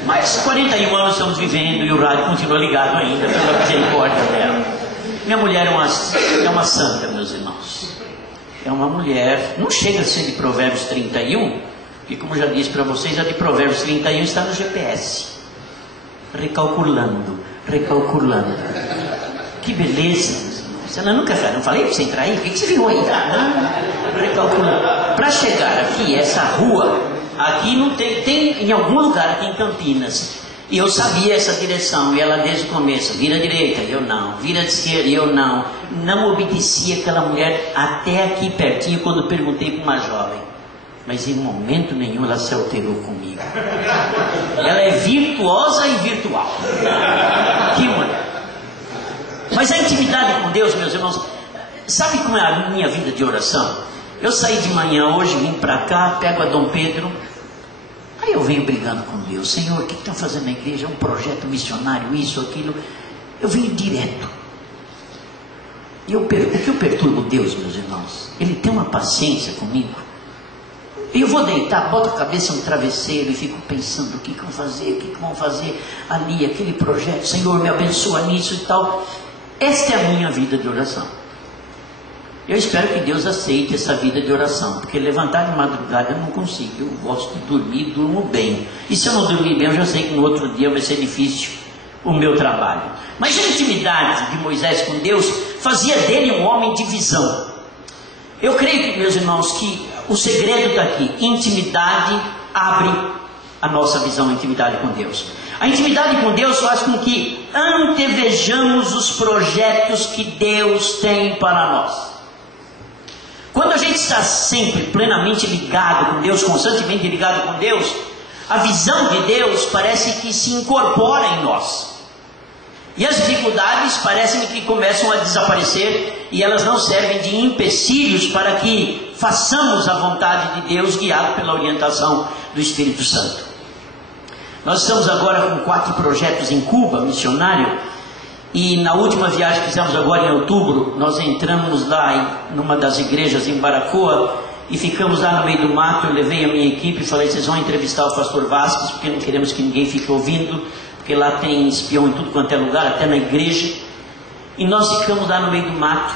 Mas 41 anos estamos vivendo e o rádio continua ligado ainda, pela misericórdia dela. Minha mulher é uma santa, meus irmãos. É uma mulher, não chega a ser de Provérbios 31, que como já disse para vocês, a de Provérbios 31 está no GPS. Recalculando. Que beleza, meus irmãos. Ela nunca fala, não falei para você entrar aí? O que você viu aí? Recalculando. Para chegar aqui, essa rua... Aqui não tem em algum lugar aqui em Campinas. E eu sabia essa direção. E ela desde o começo, vira à direita, eu não. Vira à esquerda, eu não. Não obedecia aquela mulher até aqui pertinho quando perguntei para uma jovem. Mas em momento nenhum ela se alterou comigo. Ela é virtuosa e virtual. Que mulher. Mas a intimidade com Deus, meus irmãos, sabe como é a minha vida de oração? Eu saí de manhã hoje, vim para cá, pego a Dom Pedro, aí eu venho brigando com Deus. Senhor, o que estão fazendo na igreja? É um projeto missionário, isso, aquilo. Eu venho direto. E o que eu perturbo Deus, meus irmãos? Ele tem uma paciência comigo. E eu vou deitar, boto a cabeça no travesseiro e fico pensando o que vão fazer, o que vão fazer ali, aquele projeto. Senhor, me abençoa nisso e tal. Esta é a minha vida de oração. Eu espero que Deus aceite essa vida de oração, porque levantar de madrugada eu não consigo. Eu gosto de dormir, durmo bem. E se eu não dormir bem, eu já sei que no outro dia vai ser difícil o meu trabalho. Mas a intimidade de Moisés com Deus fazia dele um homem de visão. Eu creio que, meus irmãos, que o segredo está aqui. Intimidade abre a nossa visão da intimidade com Deus. A intimidade com Deus faz com que antevejamos os projetos que Deus tem para nós. Quando a gente está sempre plenamente ligado com Deus, constantemente ligado com Deus, a visão de Deus parece que se incorpora em nós. E as dificuldades parecem que começam a desaparecer e elas não servem de empecilhos para que façamos a vontade de Deus, guiado pela orientação do Espírito Santo. Nós estamos agora com 4 projetos em Cuba, missionário, e na última viagem que fizemos agora em outubro, nós entramos lá numa das igrejas em Baracoa e ficamos lá no meio do mato. Eu levei a minha equipe e falei: vocês vão entrevistar o pastor Vasquez, porque não queremos que ninguém fique ouvindo, porque lá tem espião em tudo quanto é lugar, até na igreja. E nós ficamos lá no meio do mato,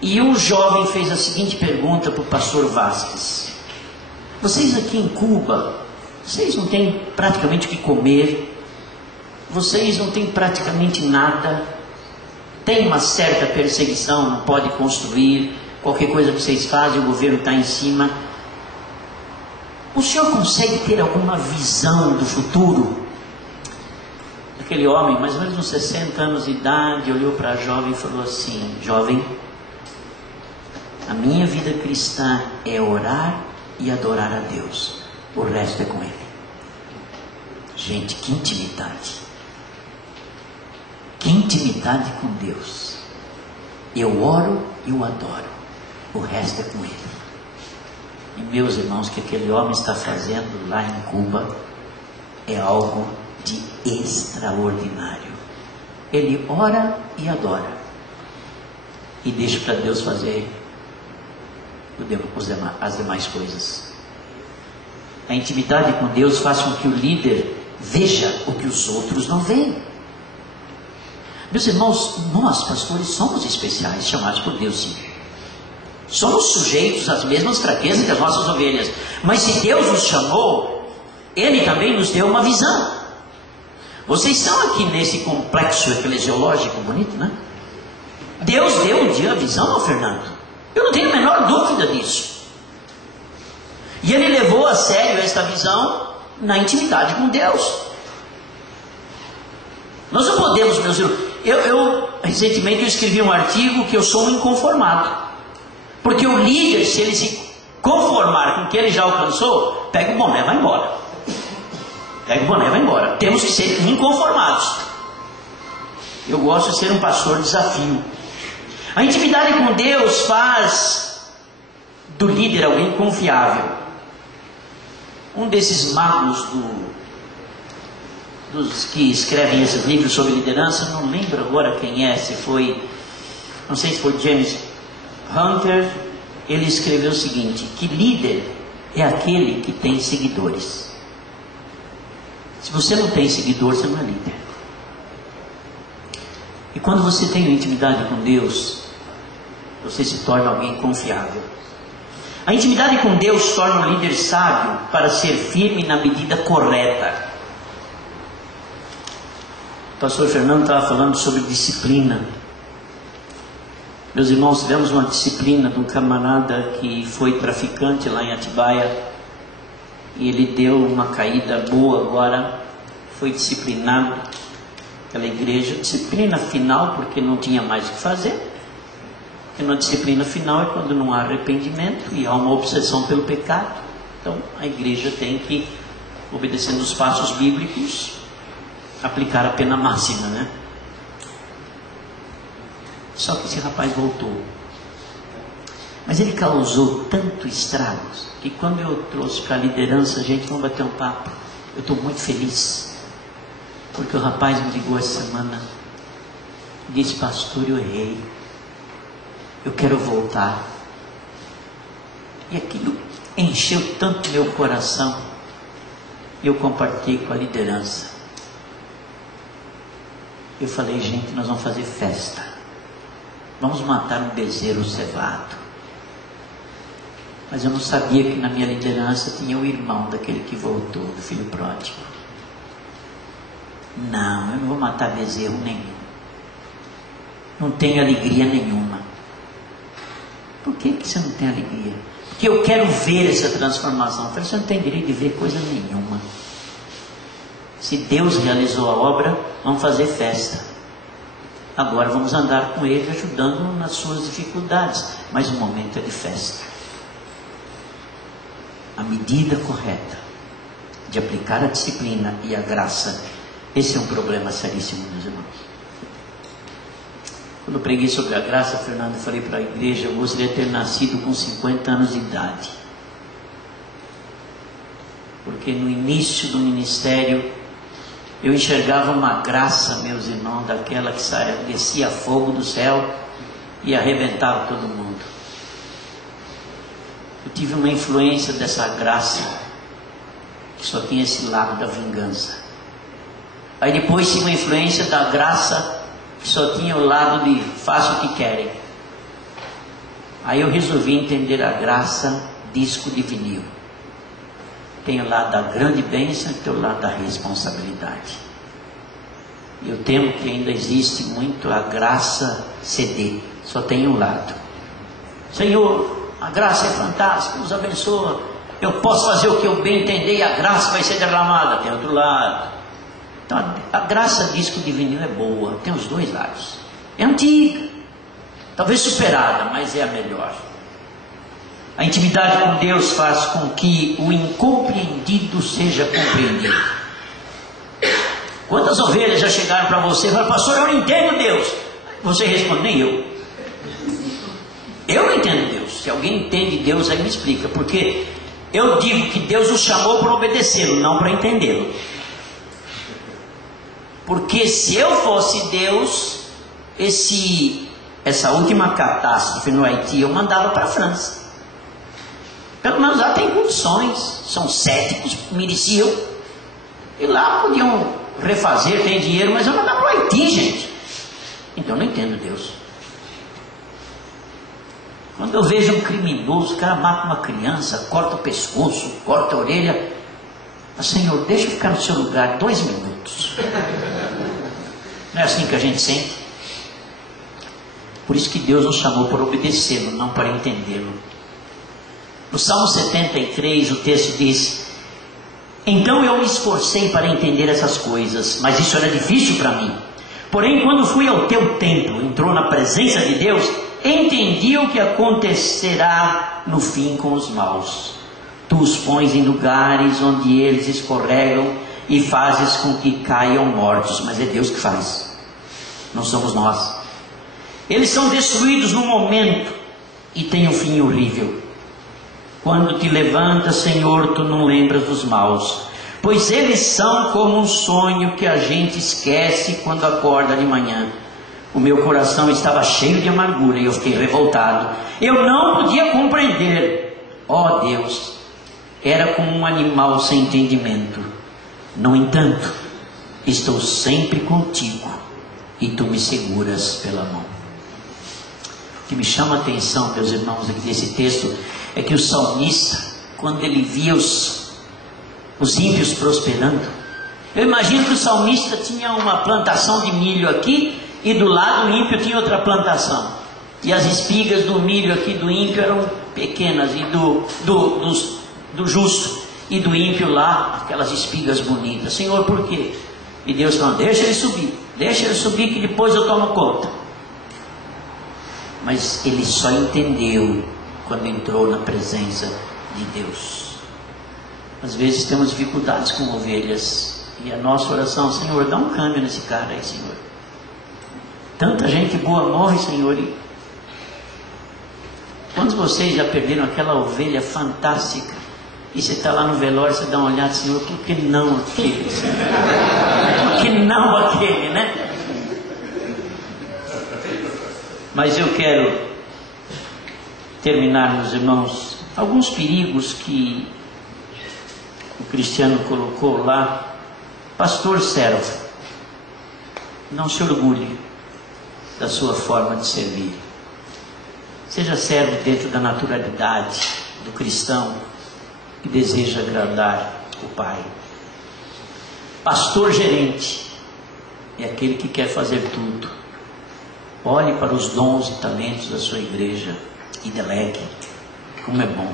e um jovem fez a seguinte pergunta para o pastor Vasquez: vocês aqui em Cuba, vocês não têm praticamente o que comer, vocês não têm praticamente nada, tem uma certa perseguição, não pode construir, qualquer coisa que vocês fazem o governo está em cima. O senhor consegue ter alguma visão do futuro? Aquele homem, mais ou menos uns 60 anos de idade, olhou para a jovem e falou assim: jovem, a minha vida cristã é orar e adorar a Deus, o resto é com Ele. Gente, que intimidade! Que intimidade com Deus! Eu oro e eu adoro, o resto é com Ele. E meus irmãos, o que aquele homem está fazendo lá em Cuba é algo de extraordinário. Ele ora e adora e deixa para Deus fazer as demais coisas. A intimidade com Deus faz com que o líder veja o que os outros não veem. Meus irmãos, nós pastores somos especiais, chamados por Deus, sim. Somos sujeitos às mesmas fraquezas que as nossas ovelhas, mas se Deus nos chamou, Ele também nos deu uma visão. Vocês estão aqui nesse complexo eclesiológico bonito, né? Deus deu um dia a visão ao Fernando, eu não tenho a menor dúvida disso. E ele levou a sério esta visão na intimidade com Deus. Nós não podemos, meus irmãos. Recentemente eu escrevi um artigo que eu sou um inconformado. Porque o líder, se ele se conformar com o que ele já alcançou, pega o boné e vai embora. Pega o boné e vai embora. Temos que ser inconformados. Eu gosto de ser um pastor de desafio. A intimidade com Deus faz do líder alguém confiável. Um desses magos dos que escrevem esses livros sobre liderança, não lembro agora quem é, não sei se foi James Hunter. Ele escreveu o seguinte: que líder é aquele que tem seguidores. Se você não tem seguidor, você não é líder. E quando você tem intimidade com Deus, você se torna alguém confiável. A intimidade com Deus torna o líder sábio para ser firme na medida correta. O pastor Fernando estava falando sobre disciplina. Meus irmãos, tivemos uma disciplina de um camarada que foi traficante lá em Atibaia, e ele deu uma caída boa agora, foi disciplinado pela igreja. Disciplina final porque não tinha mais o que fazer. Porque na disciplina final é quando não há arrependimento e há uma obsessão pelo pecado. Então a igreja tem que, obedecendo os passos bíblicos, aplicar a pena máxima, né? Só que esse rapaz voltou. Mas ele causou tanto estragos que quando eu trouxe para a liderança, gente, vamos bater um papo. Eu estou muito feliz, porque o rapaz me ligou essa semana e disse: pastor, eu errei, eu quero voltar. E aquilo encheu tanto meu coração. E eu compartilhei com a liderança. Eu falei: gente, nós vamos fazer festa, vamos matar um bezerro cevado. Mas eu não sabia que na minha liderança tinha o irmão daquele que voltou, do filho pródigo. Não, eu não vou matar bezerro nenhum. Não tenho alegria nenhuma. Por que você não tem alegria? porque eu quero ver essa transformação. Eu falei, você não tem direito de ver coisa nenhuma. Se Deus realizou a obra, vamos fazer festa. Agora vamos andar com Ele, ajudando nas suas dificuldades. Mas o momento é de festa. A medida correta de aplicar a disciplina e a graça, esse é um problema seríssimo, meus irmãos. Quando eu preguei sobre a graça, Fernando, eu falei para a igreja, eu gostaria de ter nascido com 50 anos de idade. Porque no início do ministério, eu enxergava uma graça, meus irmãos, daquela que descia fogo do céu e arrebentava todo mundo. Eu tive uma influência dessa graça, que só tinha esse lado da vingança. Aí depois tive uma influência da graça, que só tinha o lado de faça o que querem. Aí eu resolvi entender a graça disco de vinil. Tem o lado da grande bênção e tem o lado da responsabilidade. E eu temo que ainda existe muito a graça CD. Só tem um lado. Senhor, a graça é fantástica, nos abençoa. Eu posso fazer o que eu bem entender e a graça vai ser derramada. Tem outro lado. Então a graça disco de vinil é boa, tem os dois lados. É antiga, talvez superada, mas é a melhor. A intimidade com Deus faz com que o incompreendido seja compreendido. Quantas ovelhas já chegaram para você e falaram, pastor, eu não entendo Deus? Você responde, nem eu. Eu não entendo Deus. Se alguém entende Deus, aí me explica. Porque eu digo que Deus o chamou para obedecê-lo, não para entendê-lo. Porque se eu fosse Deus, essa última catástrofe no Haiti, eu mandava para a França. Pelo menos lá tem condições, são céticos, mereciam. E lá podiam refazer, tem dinheiro, mas eu mandava para o Haiti, gente. Então eu não entendo Deus. Quando eu vejo um criminoso, o cara mata uma criança, corta o pescoço, corta a orelha, Senhor, deixa eu ficar no seu lugar 2 minutos. Não é assim que a gente sente? Por isso que Deus nos chamou para obedecê-lo, não para entendê-lo. No Salmo 73, o texto diz, então eu me esforcei para entender essas coisas, mas isso era difícil para mim. Porém, quando fui ao teu templo, entrou na presença de Deus, entendi o que acontecerá no fim com os maus. Tu os pões em lugares onde eles escorregam e fazes com que caiam mortos. Mas é Deus que faz, não somos nós. Eles são destruídos no momento e têm um fim horrível. Quando te levantas, Senhor, tu não lembras dos maus, pois eles são como um sonho que a gente esquece quando acorda de manhã. O meu coração estava cheio de amargura e eu fiquei revoltado. Eu não podia compreender. Ó Deus, era como um animal sem entendimento. No entanto, estou sempre contigo e tu me seguras pela mão. O que me chama a atenção, meus irmãos, aqui desse texto, é que o salmista, quando ele via os ímpios prosperando, eu imagino que o salmista tinha uma plantação de milho aqui, e do lado o ímpio tinha outra plantação, e as espigas do milho aqui do ímpio eram pequenas, e do justo e do ímpio lá, aquelas espigas bonitas. Senhor, por quê? E Deus falou, deixa ele subir que depois eu tomo conta. Mas ele só entendeu quando entrou na presença de Deus. Às vezes temos dificuldades com ovelhas, e a nossa oração, Senhor, dá um câmbio nesse cara aí, Senhor. Tanta gente boa morre, Senhor. E quantos de vocês já perderam aquela ovelha fantástica? E você está lá no velório, você dá uma olhada, Senhor, por que não aquele? Por que não aquele, né? Mas eu quero terminar, meus irmãos, alguns perigos que o Cristiano colocou lá. Pastor servo, não se orgulhe da sua forma de servir. Seja servo dentro da naturalidade do cristão que deseja agradar o Pai. Pastor gerente é aquele que quer fazer tudo. Olhe para os dons e talentos da sua igreja e delegue. Como é bom.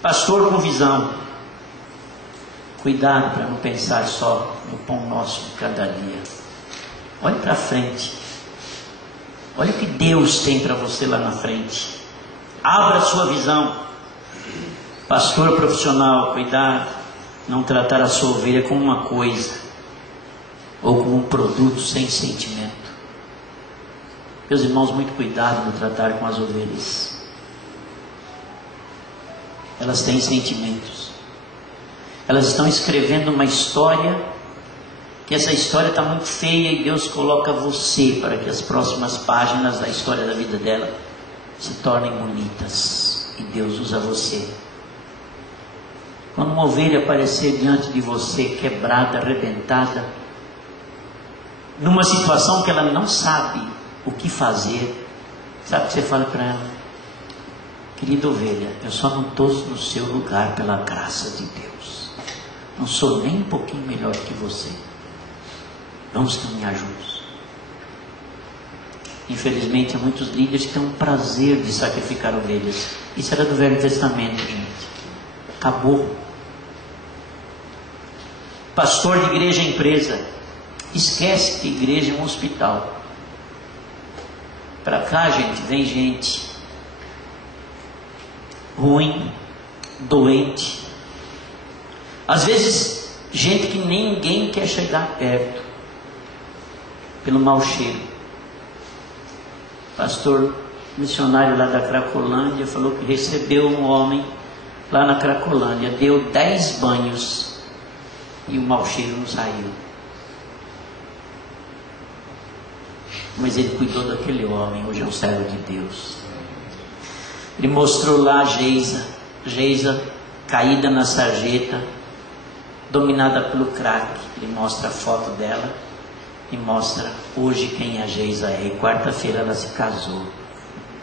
Pastor com visão. Cuidado para não pensar só no pão nosso de cada dia. Olhe para frente. Olha o que Deus tem para você lá na frente. Abra a sua visão. Pastor profissional, cuidado. Não tratar a sua ovelha como uma coisa ou como um produto sem sentimento. Meus irmãos, muito cuidado no tratar com as ovelhas. Elas têm sentimentos. Elas estão escrevendo uma história, que essa história está muito feia e Deus coloca você para que as próximas páginas da história da vida dela se tornem bonitas. E Deus usa você. Quando uma ovelha aparecer diante de você, quebrada, arrebentada, numa situação que ela não sabe o que fazer, sabe o que você fala para ela? Querida ovelha, eu só não estou no seu lugar pela graça de Deus. Não sou nem um pouquinho melhor que você. Vamos caminhar juntos. Infelizmente, há muitos líderes que têm um prazer de sacrificar ovelhas. Isso era do Velho Testamento, gente. Acabou. Pastor de igreja é empresa. Esquece que igreja é um hospital. Para cá, gente, vem gente ruim, doente. Às vezes, gente que ninguém quer chegar perto, pelo mau cheiro. Pastor missionário lá da Cracolândia falou que recebeu um homem lá na Cracolândia, deu 10 banhos e o mau cheiro não saiu. Mas ele cuidou daquele homem, hoje é um servo de Deus. Ele mostrou lá a Geisa caída na sarjeta, dominada pelo crack. Ele mostra a foto dela e mostra hoje quem a Geisa é. E quarta-feira ela se casou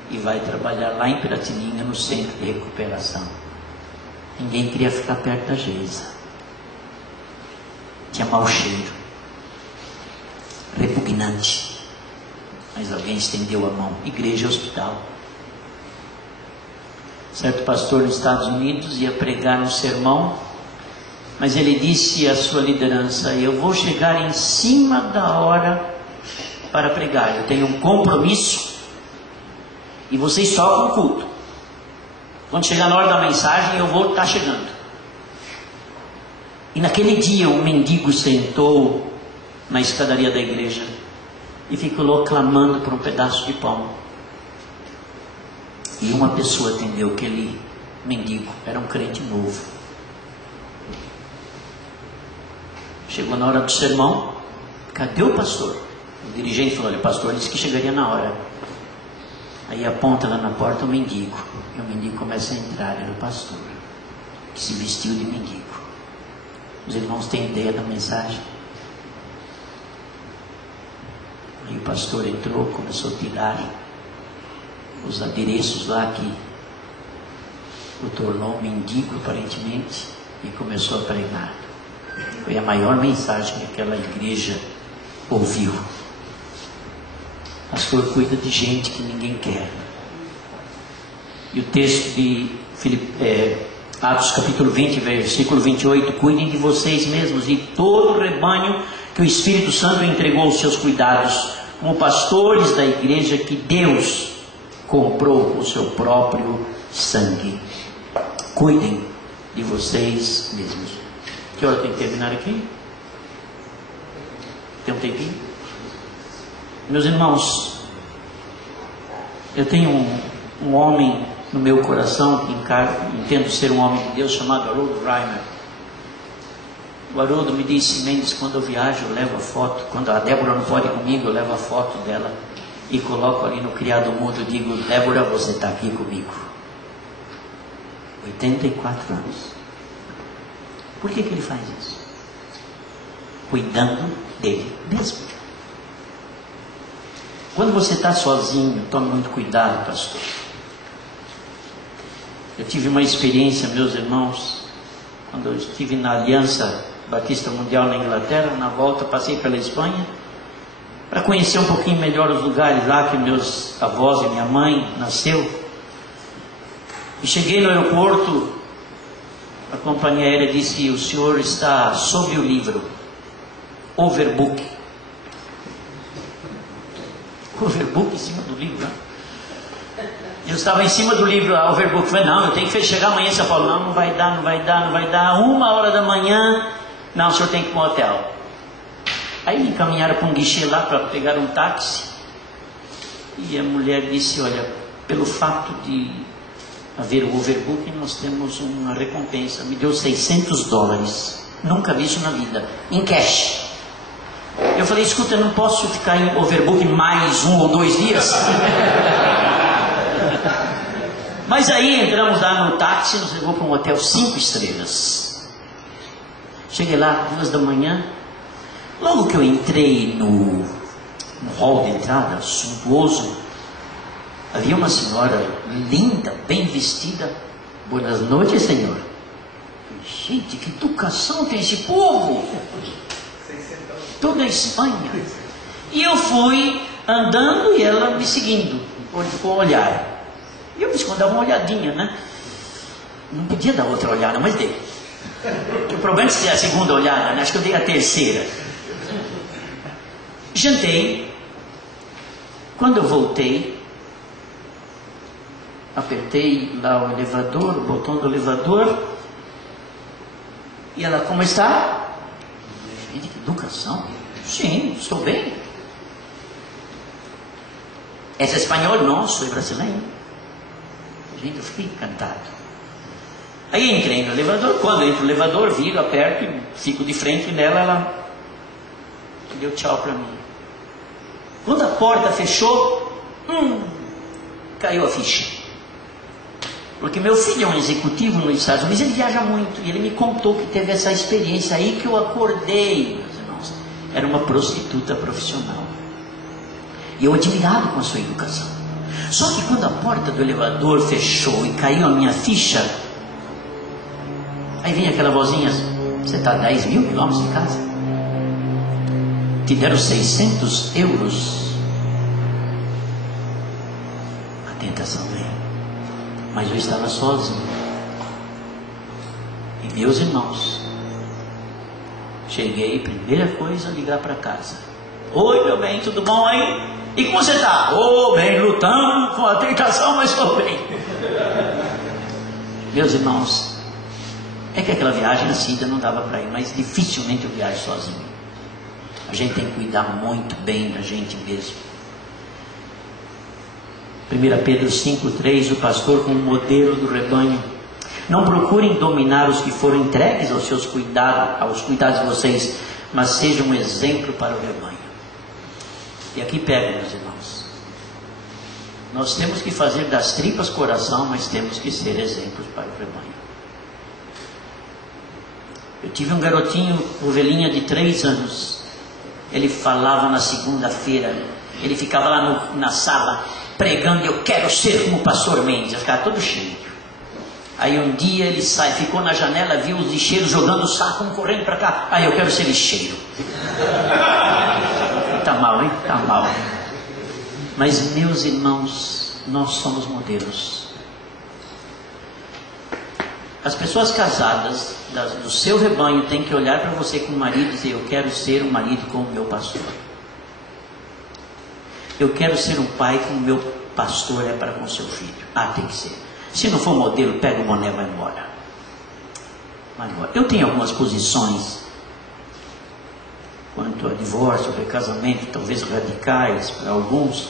e vai trabalhar lá em Piratininga, no centro de recuperação. Ninguém queria ficar perto da Geisa. Tinha mau cheiro, repugnante. Mas alguém estendeu a mão. Igreja hospital. Certo pastor nos Estados Unidos ia pregar um sermão, mas ele disse à sua liderança: eu vou chegar em cima da hora para pregar. Eu tenho um compromisso e vocês tocam o culto. Quando chegar na hora da mensagem, eu vou estar chegando. E naquele dia um mendigo sentou na escadaria da igreja e ficou clamando por um pedaço de pão. E uma pessoa atendeu aquele mendigo, era um crente novo. Chegou na hora do sermão, cadê o pastor? O dirigente falou: olha, o pastor disse que chegaria na hora. Aí aponta lá na porta o mendigo, e o mendigo começa a entrar. Era o pastor, que se vestiu de mendigo. Os irmãos têm ideia da mensagem? Aí o pastor entrou, começou a tirar os adereços lá que o tornou um mendigo aparentemente, e começou a pregar. Foi a maior mensagem que aquela igreja ouviu. O pastor cuida de gente que ninguém quer. E o texto de Atos capítulo 20, versículo 28, cuidem de vocês mesmos e todo o rebanho que o Espírito Santo entregou aos seus cuidados, como pastores da igreja que Deus comprou com o seu próprio sangue. Cuidem de vocês mesmos. Que hora tem que terminar aqui? Tem um tempinho? Meus irmãos, eu tenho um homem no meu coração que entendo ser um homem de Deus, chamado Harold Reimer. O Haroldo me disse: Mendes, quando eu viajo eu levo a foto, quando a Débora não pode ir comigo, eu levo a foto dela e coloco ali no criado mudo e digo: Débora, você está aqui comigo. 84 anos. Por que ele faz isso? Cuidando dele mesmo. Quando você está sozinho, tome muito cuidado, pastor. Eu tive uma experiência, meus irmãos, quando eu estive na Aliança Batista Mundial na Inglaterra. Na volta passei pela Espanha para conhecer um pouquinho melhor os lugares lá que meus avós e minha mãe nasceu. E cheguei no aeroporto, a companhia aérea disse: o senhor está sob o livro, overbook. Overbook em cima do livro, né? Eu estava em cima do livro, a overbook. Falei: não, eu tenho que chegar amanhã em São Paulo. Não vai dar. 1h da manhã, não, o senhor tem que ir para um hotel. Aí me encaminharam para um guichê lá para pegar um táxi. E a mulher disse: olha, pelo fato de haver o overbooking, nós temos uma recompensa. Me deu $600. Nunca vi isso na vida, em cash. Eu falei: escuta, eu não posso ficar em overbooking mais 1 ou 2 dias? Mas aí entramos lá no táxi, nos levou para um hotel 5 estrelas. Cheguei lá 2 da manhã. Logo que eu entrei no hall de entrada, suntuoso, havia uma senhora linda, bem vestida. Boas noites, senhor. Gente, que educação tem esse povo! Toda a Espanha. E eu fui andando e ela me seguindo com o olhar. E eu disse: dava uma olhadinha, né? Não podia dar outra olhada, mas dei. O problema é que a segunda olhada, né? Acho que eu dei a terceira. Jantei. Quando eu voltei, apertei lá o elevador, o botão do elevador, e ela: como está? Gente, que educação. Sim, estou bem. ¿Es espanhol? Não, sou brasileiro. Gente, eu fiquei encantado. Aí entrei no elevador. Quando eu entro no elevador, viro, aperto e fico de frente nela. Ela deu tchau para mim. Quando a porta fechou, caiu a ficha. Porque meu filho é um executivo nos Estados Unidos, ele viaja muito. E ele me contou que teve essa experiência aí que eu acordei, meus irmãos. Era uma prostituta profissional. E eu admirado com a sua educação. Só que quando a porta do elevador fechou e caiu a minha ficha, aí vem aquela vozinha: você está a 10 mil quilômetros de casa? Te deram €600. A tentação vem. Mas eu estava sozinho. E meus irmãos, cheguei, primeira coisa, ligar para casa: oi, meu bem, tudo bom aí? E como você está? Bem, lutando com a tentação, mas estou bem. Meus irmãos, é que aquela viagem assim não dava para ir, mas dificilmente eu viajo sozinho. A gente tem que cuidar muito bem da gente mesmo. 1 Pedro 5,3: o pastor como modelo do rebanho. Não procurem dominar os que foram entregues aos cuidados de vocês, mas sejam um exemplo para o rebanho. E aqui pega, meus irmãos. Nós temos que fazer das tripas coração, mas temos que ser exemplos para o rebanho. Eu tive um garotinho, ovelhinha de 3 anos. Ele falava na segunda-feira. Ele ficava lá na sala pregando: eu quero ser como o pastor Mendes. Eu ficava todo cheio. Aí um dia ele ficou na janela, viu os lixeiros jogando o saco, correndo para cá. Aí: eu quero ser lixeiro. Está mal, hein? Está mal. Mas, meus irmãos, nós somos modelos. As pessoas casadas do seu rebanho têm que olhar para você como marido e dizer: eu quero ser um marido como o meu pastor. Eu quero ser um pai como o meu pastor é para com seu filho. Tem que ser. Se não for modelo, pega o boné e vai embora. Vai embora. Eu tenho algumas posições quanto a divórcio, recasamento, talvez radicais para alguns,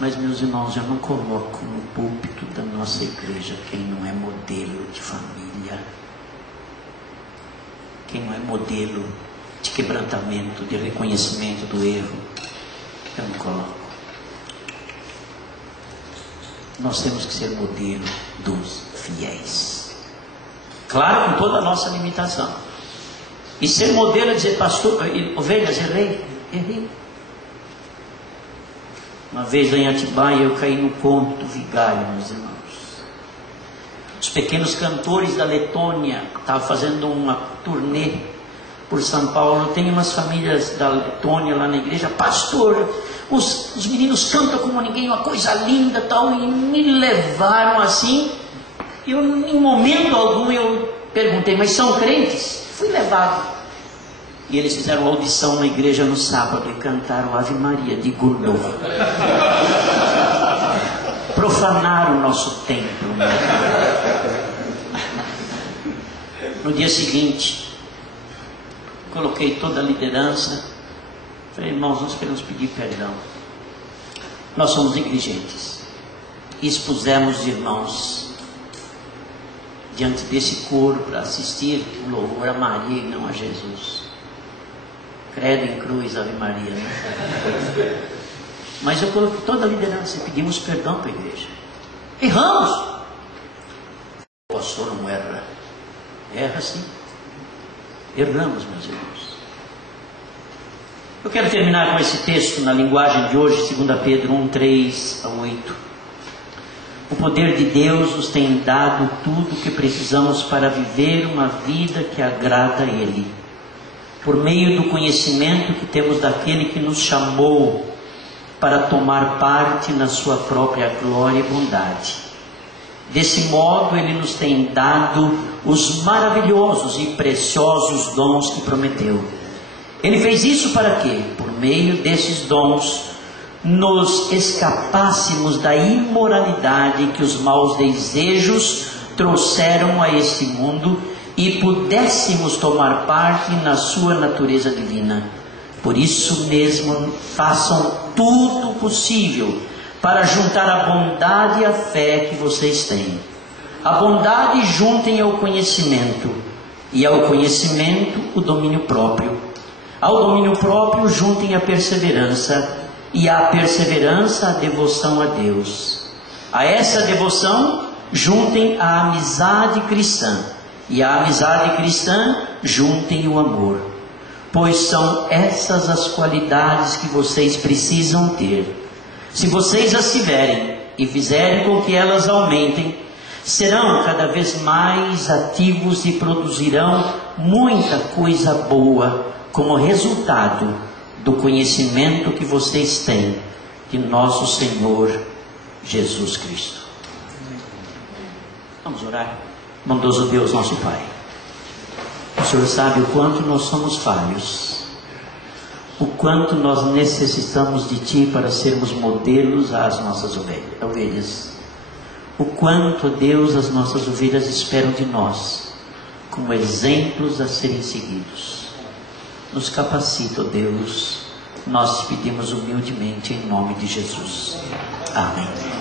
mas, meus irmãos, eu não coloco no púlpito da nossa igreja quem não é modelo de família, quem não é modelo de quebrantamento, de reconhecimento do erro. Eu não coloco. Nós temos que ser modelo dos fiéis, claro, com toda a nossa limitação. E ser modelo é dizer: pastor, ovelhas, errei. Uma vez lá em Atibaia eu caí no conto do vigário, meus irmãos. Os pequenos cantores da Letônia estavam fazendo uma turnê por São Paulo. Tem umas famílias da Letônia lá na igreja: pastor, os meninos cantam como ninguém, uma coisa linda tal. E me levaram assim Eu, em momento algum, eu perguntei, mas são crentes? Fui levado. E eles fizeram audição na igreja no sábado e cantaram Ave Maria de Gounod. Profanaram o nosso templo. No dia seguinte, coloquei toda a liderança. Falei, irmãos, nós queremos pedir perdão. Nós somos negligentes. E expusemos os irmãos diante desse coro para assistir o louvor a Maria e não a Jesus. Credo em cruz, Ave Maria, né? Mas eu coloquei toda a liderança e pedimos perdão para a igreja. Erramos. O pastor não erra. Erra sim. Erramos, meus irmãos. Eu quero terminar com esse texto na linguagem de hoje, 2 Pedro 1, 3 a 8. O poder de Deus nos tem dado tudo o que precisamos para viver uma vida que agrada a Ele, por meio do conhecimento que temos daquele que nos chamou para tomar parte na sua própria glória e bondade. Desse modo, Ele nos tem dado os maravilhosos e preciosos dons que prometeu. Ele fez isso para que, por meio desses dons, nos escapássemos da imoralidade que os maus desejos trouxeram a este mundo e pudéssemos tomar parte na sua natureza divina. Por isso mesmo, façam tudo possível para juntar a bondade e a fé que vocês têm. A bondade juntem ao conhecimento, e ao conhecimento o domínio próprio. Ao domínio próprio juntem a perseverança, e à perseverança a devoção a Deus. A essa devoção juntem a amizade cristã, e à amizade cristã juntem o amor, pois são essas as qualidades que vocês precisam ter. Se vocês as tiverem e fizerem com que elas aumentem, serão cada vez mais ativos e produzirão muita coisa boa como resultado do conhecimento que vocês têm de nosso Senhor Jesus Cristo. Vamos orar. Bondoso Deus, nosso Pai, o Senhor sabe o quanto nós somos falhos, o quanto nós necessitamos de Ti para sermos modelos às nossas ovelhas, o quanto, Deus, as nossas ovelhas esperam de nós como exemplos a serem seguidos. Nos capacita, ó Deus, nós te pedimos humildemente em nome de Jesus. Amém.